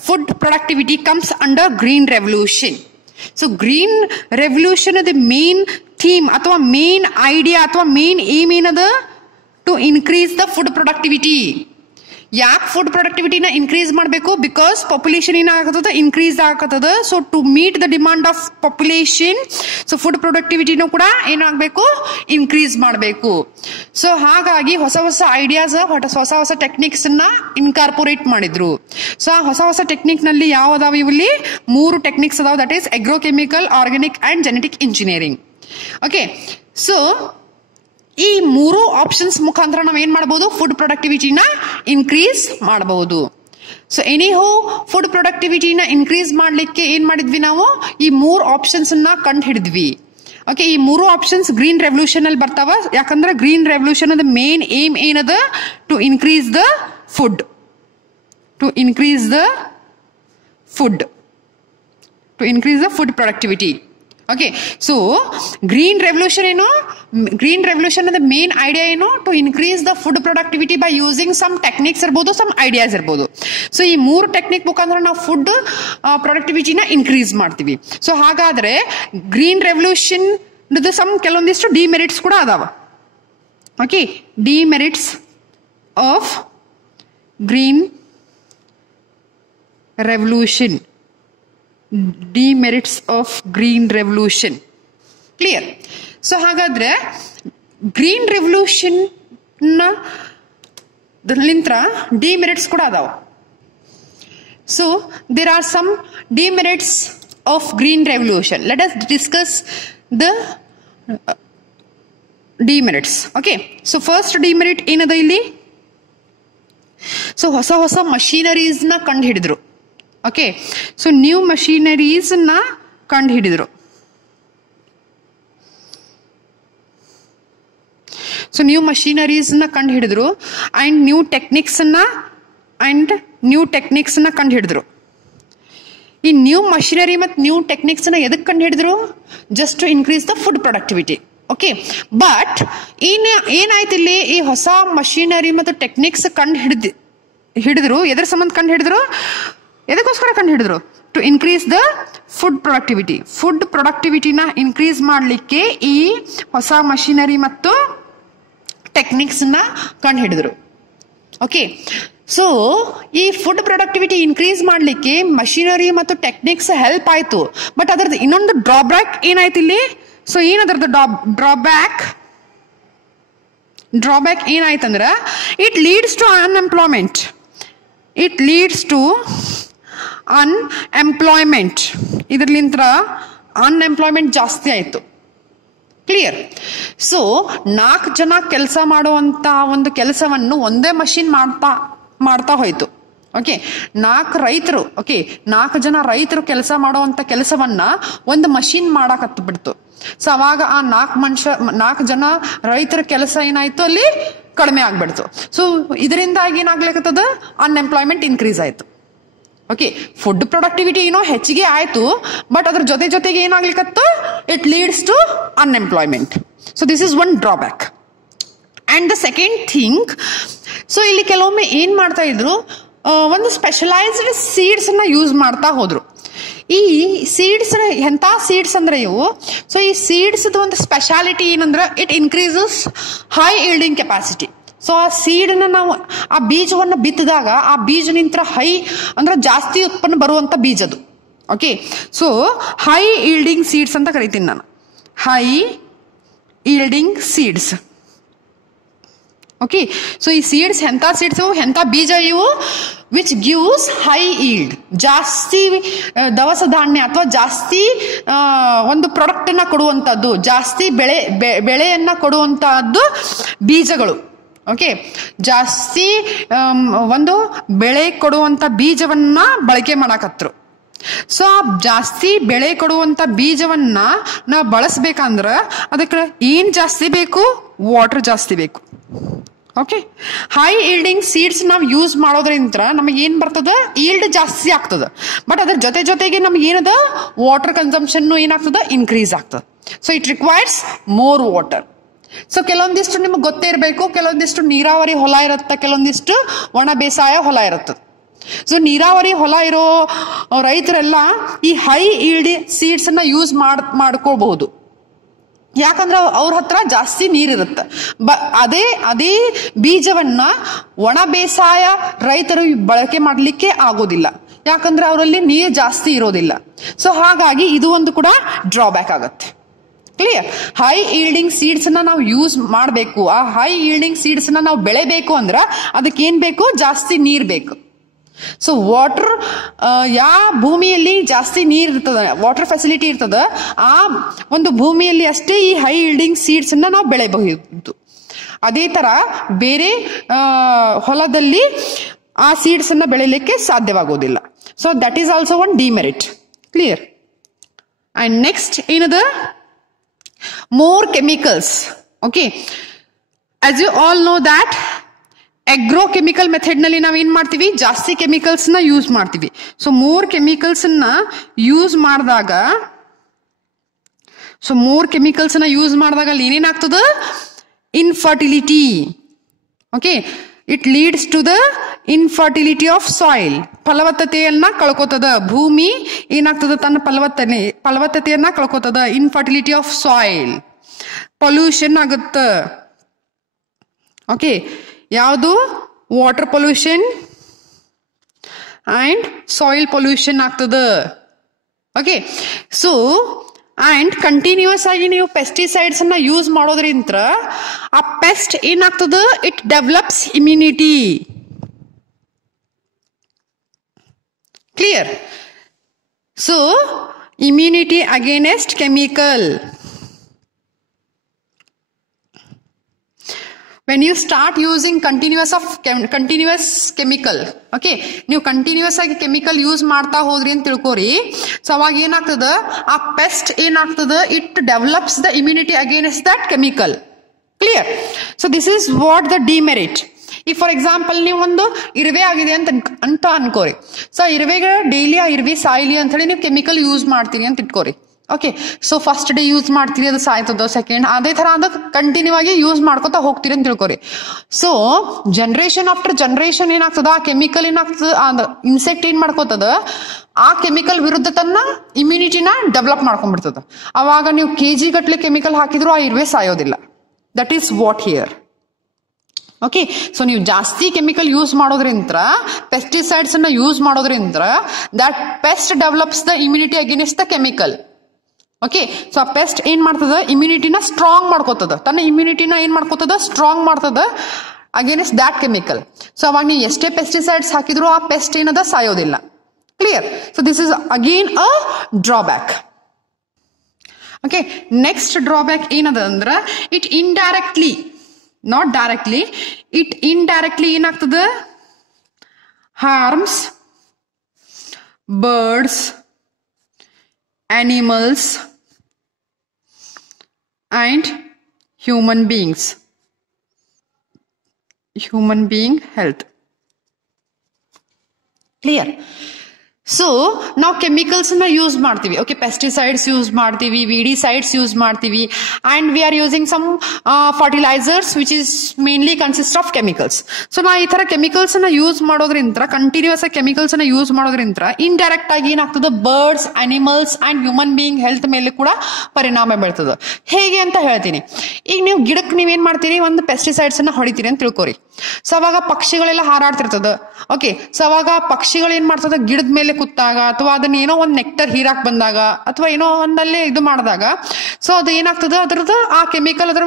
food productivity comes under green revolution. So green revolution is the main theme ಅಥವಾ main idea ಅಥವಾ main aim ಏನದ? To increase the food productivity. ಯಾಕೆ food ಪ್ರೊಡಕ್ಟಿವಿಟಿನ increase ಮಾಡಬೇಕು? Because population ಏನಾಗತ್ತದ? Increase ಆಗತ್ತದ. So to meet the demand of population, so food ಪ್ರೊಡಕ್ಟಿವಿಟಿನೂ ಕೂಡ ಏನಾಗಬೇಕು? ಇನ್ಕ್ರೀಸ್ ಮಾಡಬೇಕು. ಸೊ ಹಾಗಾಗಿ ಹೊಸ ಹೊಸ ಐಡಿಯಾಸ್, ಹೊಸ ಹೊಸ ಟೆಕ್ನಿಕ್ಸ್ ನ ಇನ್ಕಾರ್ಪೊರೇಟ್ ಮಾಡಿದ್ರು. ಸೊ ಆ ಹೊಸ ಟೆಕ್ನಿಕ್ ನಲ್ಲಿ ಯಾವ ಅದಾವ? ಇಲ್ಲಿ 3 ಟೆಕ್ನಿಕ್ಸ್ ಅದಾವ. That is agrochemical, organic and genetic engineering. Okay, so ಈ 3 ಆಪ್ಷನ್ಸ್ ಮುಖಾಂತರ ನಾವ್ ಏನ್ ಮಾಡಬಹುದು? ಫುಡ್ ಪ್ರೊಡಕ್ಟಿವಿಟಿನ ಇನ್ಕ್ರೀಸ್ ಮಾಡಬಹುದು. ಸೊ ಎನಿಹೋ ಫುಡ್ ಪ್ರೊಡಕ್ಟಿವಿಟಿನ ಇನ್ಕ್ರೀಸ್ ಮಾಡ್ಲಿಕ್ಕೆ ಏನ್ ಮಾಡಿದ್ವಿ ನಾವು? ಈ 3 ಆಪ್ಷನ್ಸ್ ನ ಕಂಡು ಹಿಡಿದ್ವಿ. ಓಕೆ, ಈ 3 ಆಪ್ಷನ್ಸ್ ಗ್ರೀನ್ ರೆವಲ್ಯೂಷನ್ ಅಲ್ಲಿ ಬರ್ತಾವ. ಯಾಕಂದ್ರೆ ಗ್ರೀನ್ ರೆವಲ್ಯೂಷನ್ ದ ಮೇನ್ ಏಮ್ ಏನದ? To increase the food productivity. Okay, so green revolution ಏನು? ಗ್ರೀನ್ ರೆವಲ್ಯೂಷನ್ ದ ಮೇನ್ ಐಡಿಯಾ ಏನು? To increase the food productivity by using some techniques ಇರ್ಬೋದು, ಸಮ್ ಐಡಿಯಾಸ್ ಇರ್ಬೋದು. ಸೊ ಈ 3 ಟೆಕ್ನಿಕ್ ಮುಖಾಂತರ ನಾವು ಫುಡ್ ಪ್ರೊಡಕ್ಟಿವಿಟಿನ ಇನ್ಕ್ರೀಸ್ ಮಾಡ್ತೀವಿ. ಸೊ ಹಾಗಾದ್ರೆ ಗ್ರೀನ್ ರೆವಲ್ಯೂಷನ್ ಸಮ್ ಕೆಲವೊಂದಿಷ್ಟು ಡಿಮೆರಿಟ್ಸ್ ಕೂಡ ಅದಾವ. Okay, demerits of green revolution. Demerits of green revolution. Clear? So ಹಾಗಾದ್ರೆ ಗ್ರೀನ್ ರೆವಲ್ಯೂಷನ್ ಲಿಂತ್ರ ಡಿಮೆರಿಟ್ಸ್ ಕೂಡ ಅದಾವ. So there are some demerits of green revolution. Let us discuss the demerits. Okay, so first demerit ಏನದ ಇಲ್ಲಿ? So ಹೊಸ machineries ನ ಕಂಡು ಹಿಡಿದ್ರು. ಓಕೆ, ಸೊ ನ್ಯೂ ಮಷೀನರೀಸ್ ನ ಕಂಡು ಹಿಡಿದ್ರು. ಅಂಡ್ ನ್ಯೂ ಟೆಕ್ನಿಕ್ಸ್ ನ ಕಂಡು ಹಿಡಿದ್ರು. ಈ ನ್ಯೂ ಮಷೀನರಿ ಮತ್ತು ನ್ಯೂ ಟೆಕ್ನಿಕ್ಸ್ ನ ಎದಕ್ಕೆ ಕಂಡು ಹಿಡಿದ್ರು? Just to increase the food productivity. Okay, but ಏನಾಯ್ತು ಇಲ್ಲಿ? ಈ ಹೊಸ ಮಷೀನರಿ ಮತ್ತು ಟೆಕ್ನಿಕ್ಸ್ ಕಂಡು ಹಿಡಿದ್ರು. ಎದ್ರ ಸಂಬಂಧ ಕಂಡು ಹಿಡಿದ್ರು? ಎದಕ್ಕೋಸ್ಕರ ಕಂಡು ಹಿಡಿದ್ರು? To increase the food productivity. Food ಪ್ರೊಡಕ್ಟಿವಿಟಿನ ಇನ್ಕ್ರೀಸ್ ಮಾಡಲಿಕ್ಕೆ ಈ ಹೊಸ ಮಷೀನರಿ ಮತ್ತು ಟೆಕ್ನಿಕ್ಸ್ ನ ಕಂಡು ಹಿಡಿದ್ರು. ಓಕೆ, ಸೊ ಈ ಫುಡ್ ಪ್ರೊಡಕ್ಟಿವಿಟಿ ಇನ್ಕ್ರೀಸ್ ಮಾಡಲಿಕ್ಕೆ ಮಷೀನರಿ ಮತ್ತು ಟೆಕ್ನಿಕ್ಸ್ ಹೆಲ್ಪ್ ಆಯ್ತು. ಬಟ್ ಅದರದ್ದು ಇನ್ನೊಂದು ಡ್ರಾಬ್ಯಾಕ್ ಏನಾಯ್ತು ಇಲ್ಲಿ? ಸೊ ಏನದ್ರದ್ದು ಡ್ರಾಬ್ಯಾಕ್ ಏನಾಯ್ತಂದ್ರ ಇಟ್ ಲೀಡ್ಸ್ ಟು ಅನ್ಎಂಪ್ಲಾಯ್ಮೆಂಟ್. ಇದರ್ಲಿಂತ ಅನ್ಎಂಪ್ಲಾಯ್ಮೆಂಟ್ ಜಾಸ್ತಿ ಆಯ್ತು. ಕ್ಲಿಯರ್? ಸೊ 4 ಜನ ಕೆಲಸ ಮಾಡುವಂತ ಒಂದು ಕೆಲಸವನ್ನು ಒಂದೇ ಮಷಿನ್ ಮಾಡ್ತಾ ಹೋಯ್ತು. ಓಕೆ, 4 ಜನ ರೈತರು ಕೆಲಸ ಮಾಡುವಂತ ಕೆಲಸವನ್ನ ಒಂದು ಮಷಿನ್ ಮಾಡಾಕತ್ತು ಬಿಡ್ತು. ಸೊ ಅವಾಗ ಆ 4 ಜನ ರೈತರ ಕೆಲಸ ಏನಾಯ್ತು? ಅಲ್ಲಿ ಕಡಿಮೆ ಆಗ್ಬಿಡ್ತು. ಸೊ ಇದರಿಂದಾಗಿ ಏನಾಗ್ಲಿಕ್ಕತ್ತದ? ಅನ್ಎಂಪ್ಲಾಯ್ಮೆಂಟ್ ಇನ್ಕ್ರೀಸ್ ಆಯ್ತು. ಓಕೆ, ಫುಡ್ ಪ್ರೊಡಕ್ಟಿವಿಟಿ ಏನೋ ಹೆಚ್ಚಿಗೆ ಆಯ್ತು, ಬಟ್ ಅದ್ರ ಜೊತೆಗೆ ಏನಾಗ್ಲಿಕ್ಕತ್ತು? It leads to unemployment. So this is one drawback. And the second thing, so ಇಲ್ಲಿ ಕೆಲವೊಮ್ಮೆ ಏನ್ ಮಾಡ್ತಾ ಇದ್ರು? ಒಂದು ಸ್ಪೆಷಲೈಸ್ಡ್ ಸೀಡ್ಸ್ ನ ಯೂಸ್ ಮಾಡ್ತಾ ಹೋದ್ರು. ಈ ಸೀಡ್ಸ್ ಎಂತ ಸೀಡ್ಸ್ ಅಂದ್ರೆ ಇವು? ಸೊ ಈ ಸೀಡ್ಸ್ ಒಂದು ಸ್ಪೆಷಾಲಿಟಿ ಏನಂದ್ರೆ it increases high yielding capacity. So ಆ ಸೀಡ್ನ ನಾವು ಆ ಬೀಜವನ್ನು ಬಿತ್ತಿದಾಗ ಆ ಬೀಜ ನಿಂತ್ರ ಹೈ ಅಂದ್ರೆ ಜಾಸ್ತಿ ಉತ್ಪನ್ನ ಬರುವಂತ ಬೀಜ ಅದು. Okay, so high yielding seeds ಅಂತ ಕರಿತೀನಿ ನಾನು. High yielding seeds. Okay, so ಈ ಸೀಡ್ಸ್ ಎಂಥ ಸೀಡ್ಸ್, ಎಂಥ ಬೀಜ ಇವು, ವಿಚ್ ಗಿವ್ಸ್ ಹೈ ಈಲ್ಡ್, ಜಾಸ್ತಿ ದವಸ ಧಾನ್ಯ ಅಥವಾ ಜಾಸ್ತಿ ಒಂದು ಪ್ರಾಡಕ್ಟ್ ಅನ್ನ ಕೊಡುವಂತದ್ದು, ಜಾಸ್ತಿ ಬೆಳೆಯನ್ನ ಕೊಡುವಂತಹದ್ದು ಬೀಜಗಳು. ಓಕೆ, ಜಾಸ್ತಿ ಒಂದು ಬೆಳೆ ಕೊಡುವಂತ ಬೀಜವನ್ನ ಬಳಕೆ ಮಾಡಕತ್ರು. ಸೊ ಆ ಜಾಸ್ತಿ ಬೆಳೆ ಕೊಡುವಂತ ಬೀಜವನ್ನ ನಾವು ಬಳಸ್ಬೇಕಂದ್ರ ಅದಕ್ಕೆ ಏನ್ ಜಾಸ್ತಿ ಬೇಕು, ವಾಟರ್ ಜಾಸ್ತಿ ಬೇಕು. ಓಕೆ, ಹೈ ಈಲ್ಡಿಂಗ್ ಸೀಡ್ಸ್ ನಾವು ಯೂಸ್ ಮಾಡೋದ್ರಿಂದ ನಮಗೆ ಏನ್ ಬರ್ತದ, ಈಲ್ಡ್ ಜಾಸ್ತಿ ಆಗ್ತದ. ಬಟ್ ಅದ್ರ ಜೊತೆಗೆ ನಮ್ಗೆ ಏನದ, ವಾಟರ್ ಕನ್ಸಂಪ್ಷನ್ ಏನಾಗ್ತದ, ಇನ್ಕ್ರೀಸ್ ಆಗ್ತದ. So it requires more water. So ಕೆಲವೊಂದಿಷ್ಟು ನಿಮ್ಗೆ ಗೊತ್ತೇ ಇರಬೇಕು, ಕೆಲವೊಂದಿಷ್ಟು ನೀರಾವರಿ ಹೊಲ ಇರುತ್ತೆ, ಕೆಲವೊಂದಿಷ್ಟು ಒಣ ಬೇಸಾಯ ಹೊಲ ಇರುತ್ತೆ. ಸೊ ನೀರಾವರಿ ಹೊಲ ಇರೋ ರೈತರೆಲ್ಲ ಈ ಹೈ ಈಲ್ಡ್ ಸೀಡ್ಸ್ ಅನ್ನ ಯೂಸ್ ಮಾಡ್ಕೋಬಹುದು. ಯಾಕಂದ್ರೆ ಅವ್ರ ಹತ್ರ ಜಾಸ್ತಿ ನೀರಿರುತ್ತೆ. ಅದೇ ಬೀಜವನ್ನ ಒಣ ಬೇಸಾಯ ರೈತರು ಬಳಕೆ ಮಾಡ್ಲಿಕ್ಕೆ ಆಗೋದಿಲ್ಲ, ಯಾಕಂದ್ರೆ ಅವರಲ್ಲಿ ನೀರು ಜಾಸ್ತಿ ಇರೋದಿಲ್ಲ. ಸೊ ಹಾಗಾಗಿ ಇದು ಒಂದು ಕೂಡ ಡ್ರಾಬ್ಯಾಕ್ ಆಗತ್ತೆ. ಕ್ಲಿಯರ್? ಹೈ ಈಲ್ಡಿಂಗ್ ಸೀಡ್ಸ್ ನ ನಾವು ಯೂಸ್ ಮಾಡಬೇಕು. ಆ ಹೈ ಈಲ್ಡಿಂಗ್ ಸೀಡ್ಸ್ ನ ನಾವು ಬೆಳೆಬೇಕು ಅಂದ್ರ ಅದಕ್ಕೆ ಏನ್ ಬೇಕು, ಜಾಸ್ತಿ ನೀರ್ ಬೇಕು. ಸೊ ವಾಟರ್, ಯಾವ ಭೂಮಿಯಲ್ಲಿ ಜಾಸ್ತಿ ನೀರ್ ಇರ್ತದ, ವಾಟರ್ ಫೆಸಿಲಿಟಿ ಇರ್ತದ, ಆ ಒಂದು ಭೂಮಿಯಲ್ಲಿ ಅಷ್ಟೇ ಈ ಹೈ ಈಲ್ಡಿಂಗ್ ಸೀಡ್ಸ್ ಅನ್ನ ನಾವು ಬೆಳೆಯಬಹುದು. ಅದೇ ತರ ಬೇರೆ ಹೊಲದಲ್ಲಿ ಆ ಸೀಡ್ಸ್ ಅನ್ನ ಬೆಳೆಯಲಿಕ್ಕೆ ಸಾಧ್ಯವಾಗೋದಿಲ್ಲ. So that is also one demerit. Clear? And next ಏನದ, more chemicals. Okay, as you all know that agrochemical method ನಲ್ಲಿ ನಾವು ಏನ್ ಮಾಡ್ತೀವಿ, ಜಾಸ್ತಿ ಕೆಮಿಕಲ್ಸ್ ನ ಯೂಸ್ ಮಾಡ್ತೀವಿ. ಸೊ ಮೋರ್ ಕೆಮಿಕಲ್ಸ್ ನ ಯೂಸ್ ಮಾಡಿದಾಗ ಅಲ್ಲಿ ಏನೇನಾಗ್ತದ, infertility. Okay, it leads to the infertility of soil. ಫಲವತ್ತತೆಯನ್ನ ಕಳ್ಕೋತದ ಭೂಮಿ, ಏನಾಗ್ತದ, ತನ್ನ ಫಲವತ್ತತೆಯನ್ನ ಕಳ್ಕೋತದ. ಇನ್ಫರ್ಟಿಲಿಟಿ ಆಫ್ ಸಾಯಿಲ್, ಪೊಲ್ಯೂಷನ್ ಆಗುತ್ತ. ಓಕೆ, ಯಾವುದು, water pollution and soil pollution ಆಗ್ತದ. ಓಕೆ, ಸೊ ಅಂಡ್ ಕಂಟಿನ್ಯೂಸ್ ಆಗಿ ನೀವು ಪೆಸ್ಟಿಸೈಡ್ಸ್ ಅನ್ನ ಯೂಸ್ ಮಾಡೋದ್ರಿಂದ ಆ ಪೆಸ್ಟ್ ಏನಾಗ್ತದ, it develops immunity. Clear? So immunity against chemical. When you start using continuous chemical, okay, ನೀವು ಕಂಟಿನ್ಯೂಸ್ ಆಗಿ ಕೆಮಿಕಲ್ ಯೂಸ್ ಮಾಡ್ತಾ ಹೋದ್ರಿ ಅಂತ ತಿಳ್ಕೋರಿ. ಸೊ ಅವಾಗ ಏನಾಗ್ತದ, ಆ ಪೆಸ್ಟ್ ಏನಾಗ್ತದ, it develops the immunity against that chemical. Clear? So this is what the demerit. ಈ ಫಾರ್ ಎಕ್ಸಾಂಪಲ್ ನೀವು ಒಂದು ಇರುವೆ ಆಗಿದೆ ಅಂತ ಅನ್ಕೋರಿ. ಸೊ ಇರುವೆಗೆ ಡೈಲಿ ಆ ಇರುವೆ ಸಾಯ್ಲಿ ಅಂತ ಹೇಳಿ ನೀವು ಕೆಮಿಕಲ್ ಯೂಸ್ ಮಾಡ್ತೀರಿ ಅಂತ ಇಟ್ಕೋರಿ. Okay, so first day use ಮಾಡ್ತೀರಿ, ಅದು ಸಾಯ್ತದ. ಸೆಕೆಂಡ್, ಅದೇ ತರ ಅದು ಕಂಟಿನ್ಯೂ ಆಗಿ ಯೂಸ್ ಮಾಡ್ಕೊತಾ ಹೋಗ್ತೀರಿ ಅಂತ ತಿಳ್ಕೋರಿ. ಸೊ ಜನರೇಷನ್ ಆಫ್ಟರ್ ಜನರೇಷನ್ ಏನಾಗ್ತದ, ಆ ಕೆಮಿಕಲ್ ಏನಾಗ್ತದ, ಇನ್ಸೆಕ್ಟ್ ಏನ್ ಮಾಡ್ಕೋತದ, ಆ ಕೆಮಿಕಲ್ ವಿರುದ್ಧ ತನ್ನ ಇಮ್ಯುನಿಟಿನ ಡೆವಲಪ್ ಮಾಡ್ಕೊಂಡ್ಬಿಡ್ತದ. ಅವಾಗ ನೀವು ಕೆಜಿ ಗಟ್ಲೆ ಕೆಮಿಕಲ್ ಹಾಕಿದ್ರು ಆ ಇರುವೆ ಸಾಯೋದಿಲ್ಲ. That is what here. Okay, so ನೀವು ಜಾಸ್ತಿ ಕೆಮಿಕಲ್ ಯೂಸ್ ಮಾಡೋದ್ರಿಂದ, ಪೆಸ್ಟಿಸೈಡ್ಸ್ ಅನ್ನ ಯೂಸ್ ಮಾಡೋದ್ರಿಂದ, that pest develops the immunity against the chemical. Okay, so ಆ ಪೆಸ್ಟ್ ಏನ್ ಮಾಡ್ತದ, ಇಮ್ಯುನಿಟಿನ ಸ್ಟ್ರಾಂಗ್ ಮಾಡ್ಕೋತದ, ತನ್ನ ಇಮ್ಯುನಿಟಿನ ಏನ್ ಮಾಡ್ಕೋತದ, ಸ್ಟ್ರಾಂಗ್ ಮಾಡ್ತದ ಅಗೇನ್ಸ್ಟ್ ದಾಟ್ ಕೆಮಿಕಲ್. ಸೊ ಅವಾಗ ನೀವು ಎಷ್ಟೇ ಪೆಸ್ಟಿಸೈಡ್ಸ್ ಹಾಕಿದ್ರು ಆ ಪೆಸ್ಟ್ ಏನದ, ಸಾಯೋದಿಲ್ಲ. Clear? So this is again a drawback. Okay, next drawback ಏನದ ಅಂದ್ರ, it indirectly, not directly, it indirectly ಏನಾಗ್ತದ, harms birds, animals and human being health. Clear? So ನಾವು ಕೆಮಿಕಲ್ಸ್ ನ ಯೂಸ್ ಮಾಡ್ತೀವಿ. ಓಕೆ, ಪೆಸ್ಟಿಸೈಡ್ಸ್ ಯೂಸ್ ಮಾಡ್ತೀವಿ, weedicides use ಮಾಡ್ತೀವಿ, and we are using some fertilisers which is mainly consist of chemicals. So ನಾವು ಈ ತರ chemicals ನ ಯೂಸ್ ಮಾಡೋದ್ರಿಂದ, ಕಂಟಿನ್ಯೂಸ್ ಆಗಿ ಕೆಮಿಕಲ್ಸ್ ನ ಯೂಸ್ ಮಾಡೋದ್ರಿಂದ ಇಂಡೈರೆಕ್ಟ್ ಆಗಿ ಏನಾಗ್ತದ, birds, animals and human being health ಮೇಲೆ ಕೂಡ ಪರಿಣಾಮ ಬೀಳ್ತದ. ಹೇಗೆ ಅಂತ ಹೇಳ್ತೀನಿ. ಈಗ ನೀವು ಗಿಡಕ್ಕೆ ನೀವೇನ್ ಮಾಡ್ತೀರಿ, ಒಂದು ಪೆಸ್ಟಿಸೈಡ್ಸ್ ಅನ್ನ ಹೊಡಿತೀರಿ ಅಂತ ತಿಳ್ಕೊರಿ. ಸೊ ಅವಾಗ ಪಕ್ಷಿಗಳೆಲ್ಲ ಹಾರಾಡ್ತಿರ್ತದ. ಓಕೆ, ಸೊ ಅವಾಗ ಪಕ್ಷಿಗಳು ಏನ್ ಮಾಡ್ತದ, ಗಿಡದ ಮೇಲೆ ಕೂತಾಗ ಅಥವಾ ಅದನ್ನ ಏನೋ ಒಂದ್ ನೆಕ್ಟರ್ ಹೀರಾಕ್ ಬಂದಾಗ ಅಥವಾ ಏನೋ ಒಂದಲ್ಲೇ ಇದು ಮಾಡಿದಾಗ, ಸೊ ಅದು ಏನಾಗ್ತದ, ಅದ್ರದ್ದು ಆ ಕೆಮಿಕಲ್ ಅದ್ರ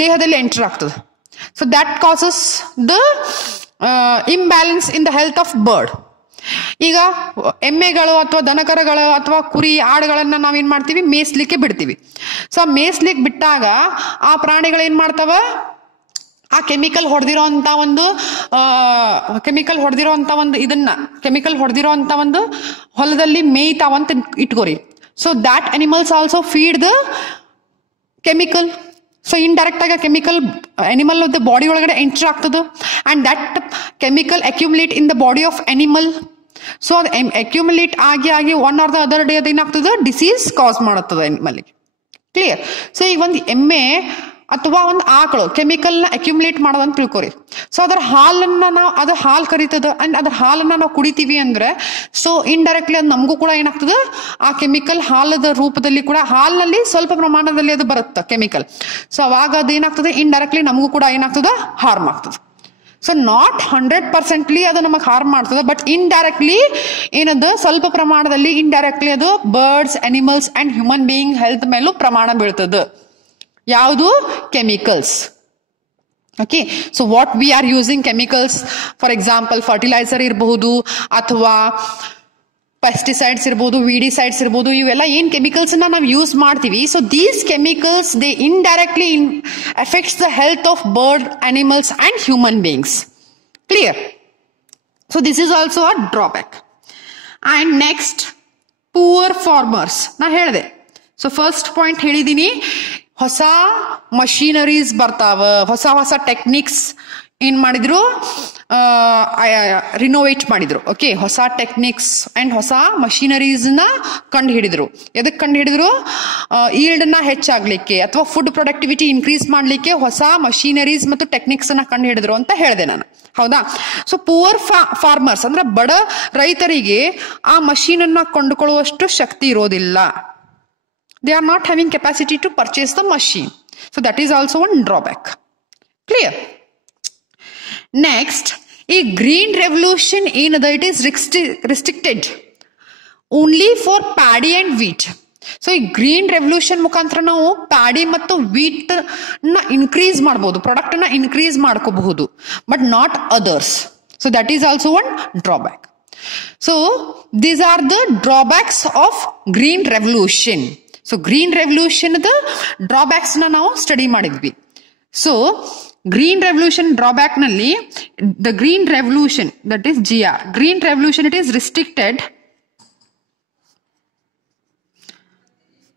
ದೇಹದಲ್ಲಿ ಎಂಟರ್ ಆಗ್ತದ. So that causes the imbalance in the health of bird. ಈಗ ಎಮ್ಮೆಗಳು ಅಥವಾ ದನಕರಗಳು ಅಥವಾ ಕುರಿ ಆಡುಗಳನ್ನ ನಾವೇನ್ ಮಾಡ್ತೀವಿ, ಮೇಯಿಸ್ಲಿಕ್ಕೆ ಬಿಡ್ತೀವಿ. ಸೊ ಮೇಯಿಸ್ಲಿಕ್ಕೆ ಬಿಟ್ಟಾಗ ಆ ಪ್ರಾಣಿಗಳು ಏನ್ ಮಾಡ್ತಾವ, ಆ ಕೆಮಿಕಲ್ ಹೊಡೆದಿರೋ ಅಂತ ಒಂದು ಹೊಲದಲ್ಲಿ ಮೇಯ್ತಾವಂತ ಇಟ್ಕೋರಿ. So that animals also feed the chemical. So indirect ಆಗಿ ಕೆಮಿಕಲ್ ಅನಿಮಲ್ ಬಾಡಿ ಒಳಗಡೆ ಎಂಟರ್ ಆಗ್ತದೆ. And that chemical accumulate in the body of animal. So ಅದು ಅಕ್ಯುಮುಲೇಟ್ ಆಗಿ one or the other day ಅದೇನಾಗ್ತದೆ, ಡಿಸೀಸ್ ಕಾಸ್ ಮಾಡುತ್ತದೆ ಅನಿಮಲ್ಗೆ. Clear? So ಈಗ ಒಂದು ಎಮ್ಮೆ ಅಥವಾ ಒಂದು ಆಕಳು ಕೆಮಿಕಲ್ ನ ಅಕ್ಯುಮುಲೇಟ್ ಮಾಡೋದಂತ ತಿಳ್ಕೊರಿ. ಸೊ ಅದರ ಹಾಲು ಕರಿತದ ಅಂಡ್ ಅದ್ರ ಹಾಲನ್ನ ನಾವು ಕುಡಿತೀವಿ ಅಂದ್ರೆ ಸೊ ಇಂಡೈರೆಕ್ಟ್ಲಿ ಅದು ನಮಗೂ ಕೂಡ ಏನಾಗ್ತದೆ, ಆ ಕೆಮಿಕಲ್ ಹಾಲದ ರೂಪದಲ್ಲಿ ಕೂಡ ಹಾಲಿನಲ್ಲಿ ಸ್ವಲ್ಪ ಪ್ರಮಾಣದಲ್ಲಿ ಅದು ಬರುತ್ತೆ ಕೆಮಿಕಲ್. ಸೊ ಅವಾಗ ಅದೇನಾಗ್ತದೆ, ಇಂಡೈರೆಕ್ಟ್ಲಿ ನಮಗೂ ಕೂಡ ಏನಾಗ್ತದೆ, ಹಾರ್ಮ್ ಆಗ್ತದೆ. ಸೊ ನಾಟ್ 100% ಅದು ನಮಗೆ ಹಾರ್ಮ್ ಮಾಡ್ತದೆ, ಬಟ್ ಇಂಡೈರೆಕ್ಟ್ಲಿ ಏನದು ಸ್ವಲ್ಪ ಪ್ರಮಾಣದಲ್ಲಿ ಇಂಡೈರೆಕ್ಟ್ಲಿ ಅದು birds, animals and human being health ಮೇಲೂ ಪ್ರಮಾಣ ಬೀಳ್ತದೆ. ಯಾವುದು? Chemicals. Okay. So what we are using chemicals, for example fertiliser ಇರಬಹುದು ಅಥವಾ ಪೆಸ್ಟಿಸೈಡ್ಸ್ ಇರ್ಬೋದು, ವಿಡಿಸೈಡ್ಸ್ ಇರ್ಬೋದು, ಇವೆಲ್ಲ ಏನ್ ಕೆಮಿಕಲ್ಸ್ ನಾವು ಯೂಸ್ ಮಾಡ್ತೀವಿ. So these chemicals they indirectly affects the health of bird, animals and human beings. Clear? So this is also a drawback. And next, poor farmers. ನಾ ಹೇಳಿದೆ. ಸೊ ಫಸ್ಟ್ ಪಾಯಿಂಟ್ ಹೇಳಿದೀನಿ, ಹೊಸ ಮಷೀನರೀಸ್ ಬರ್ತಾವ, ಹೊಸ ಟೆಕ್ನಿಕ್ಸ್ ಏನ್ ಮಾಡಿದ್ರು, ರಿನೋವೇಟ್ ಮಾಡಿದ್ರು. ಓಕೆ, ಹೊಸ ಟೆಕ್ನಿಕ್ಸ್ ಅಂಡ್ ಹೊಸ ಮಷೀನರೀಸ್ ನ ಕಂಡು ಹಿಡಿದ್ರು. ಎದಕ್ ಕಂಡು ಹಿಡಿದ್ರು? ಈಲ್ಡ್ ನ ಹೆಚ್ಚಾಗ್ಲಿಕ್ಕೆ ಅಥವಾ ಫುಡ್ ಪ್ರೊಡಕ್ಟಿವಿಟಿ ಇನ್ಕ್ರೀಸ್ ಮಾಡ್ಲಿಕ್ಕೆ ಹೊಸ ಮಷೀನರೀಸ್ ಮತ್ತು ಟೆಕ್ನಿಕ್ಸ್ ನ ಕಂಡು ಹಿಡಿದ್ರು ಅಂತ ಹೇಳಿದೆ ನಾನು. ಹೌದಾ? ಸೊ ಪುವರ್ ಫಾರ್ಮರ್ಸ್ ಅಂದ್ರೆ ಬಡ ರೈತರಿಗೆ ಆ ಮಷೀನ್ ಅನ್ನ ಕೊಂಡುಕೊಳ್ಳುವಷ್ಟು ಶಕ್ತಿ ಇರೋದಿಲ್ಲ. They are not having capacity to purchase the machine. So that is also one drawback. Clear? Next, a green revolution it is restricted only for paddy and wheat. So ಈ green revolution ಮುಖಾಂತರ ನಾವು paddy ಮತ್ತು wheat ನ increase ಮಾಡಬಹುದು, product ನ increase ಮಾಡ್ಕೋಬಹುದು, but not others. So that is also one drawback. So these are the drawbacks of green revolution. So green revolution drawbacks ನ ನಾವು ಸ್ಟಡಿ ಮಾಡಿದ್ವಿ. ಸೊ ಗ್ರೀನ್ ರೆವಲ್ಯೂಷನ್ ಡ್ರಾಬ್ಯಾಕ್ ನಲ್ಲಿ the green revolution that is GR, green revolution it is restricted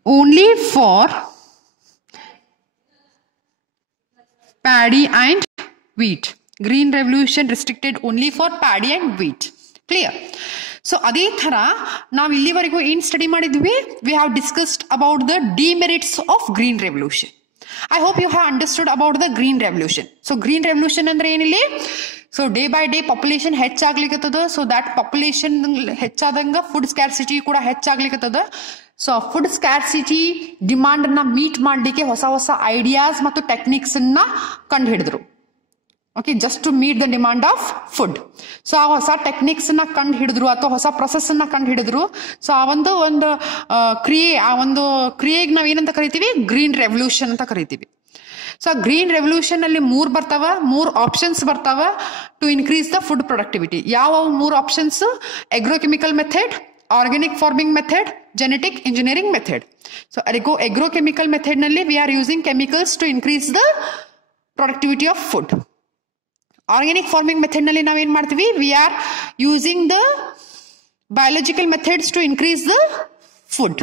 only for paddy and wheat. Green revolution restricted only for paddy and wheat. Clear? So ಅದೇ ತರ ನಾವು ಇಲ್ಲಿವರೆಗೂ ಏನ್ study ಮಾಡಿದ್ವಿ, we have discussed about the demerits of green revolution. I hope you have understood about the green revolution. So green revolution ಅಂದ್ರೆ ಏನಿಲ್ಲ, so day by day population ಹೆಚ್ಚಾಗ್ಲಿಕ್ಕತ್ತದ. So that population ಹೆಚ್ಚಾದಂಗ ಫುಡ್ ಸ್ಕ್ಯಾರ್ಸಿಟಿ ಕೂಡ ಹೆಚ್ಚಾಗ್ಲಿಕ್ಕತ್ತದ. So food scarcity demand ನ meet ಮಾಡ್ಲಿಕ್ಕೆ ಹೊಸ ಹೊಸ ಐಡಿಯಾಸ್ ಮತ್ತು ಟೆಕ್ನಿಕ್ಸ್ ನ ಕಂಡು ಹಿಡಿದ್ರು. Okay, just to meet the demand of food. So ಆ ಹೊಸ ಟೆಕ್ನಿಕ್ಸ್ ನ ಕಂಡು ಹಿಡಿದ್ರು ಅಥವಾ ಹೊಸ ಪ್ರೊಸೆಸ್ ನ ಕಂಡು ಹಿಡಿದ್ರು. ಸೊ ಆ ಒಂದು ಕ್ರಿಯೆಗೆ ನಾವ್ ಏನಂತ ಕರಿತೀವಿ, ಗ್ರೀನ್ ರೆವಲ್ಯೂಷನ್ ಅಂತ ಕರಿತೀವಿ. ಸೊ ಗ್ರೀನ್ ರೆವಲ್ಯೂಷನ್ ಅಲ್ಲಿ ಮೂರು ಆಪ್ಷನ್ಸ್ ಬರ್ತಾವ to increase the food productivity. ಯಾವ ಮೂರು options? Agrochemical method, organic farming method, genetic engineering method. So agrochemical method ನಲ್ಲಿ we are using chemicals to increase the productivity of food. Organic farming method ನಲ್ಲಿ ನಾವೇನ್ ಮಾಡ್ತೀವಿ, we are using the biological methods to increase the food.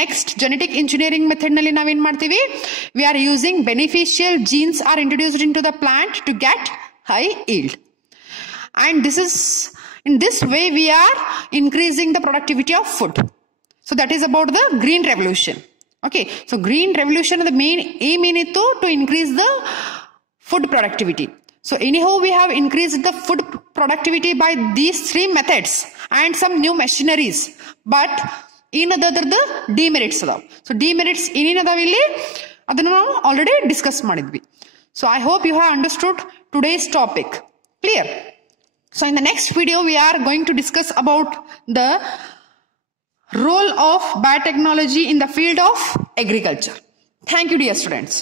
Next genetic engineering method ನಲ್ಲಿ ನಾವೇನ್ ಮಾಡ್ತೀವಿ, we are using beneficial genes are introduced into the plant to get high yield. And this is in this way we are increasing the productivity of food. So that is about the green revolution. Okay, so green revolution the main aim inittu to increase the food productivity. So anyhow we have increased the food productivity by these three methods and some new machineries, but ಏನದಾದ್ರದ demerits ಅದಾವ. So demerits ಏನೇನದಾವ ಇಲ್ಲಿ ಅದನ್ನ ನಾವು already discuss ಮಾಡಿದ್ವಿ. So I hope you have understood today's topic. Clear? So in the next video we are going to discuss about the role of biotechnology in the field of agriculture. Thank you dear students.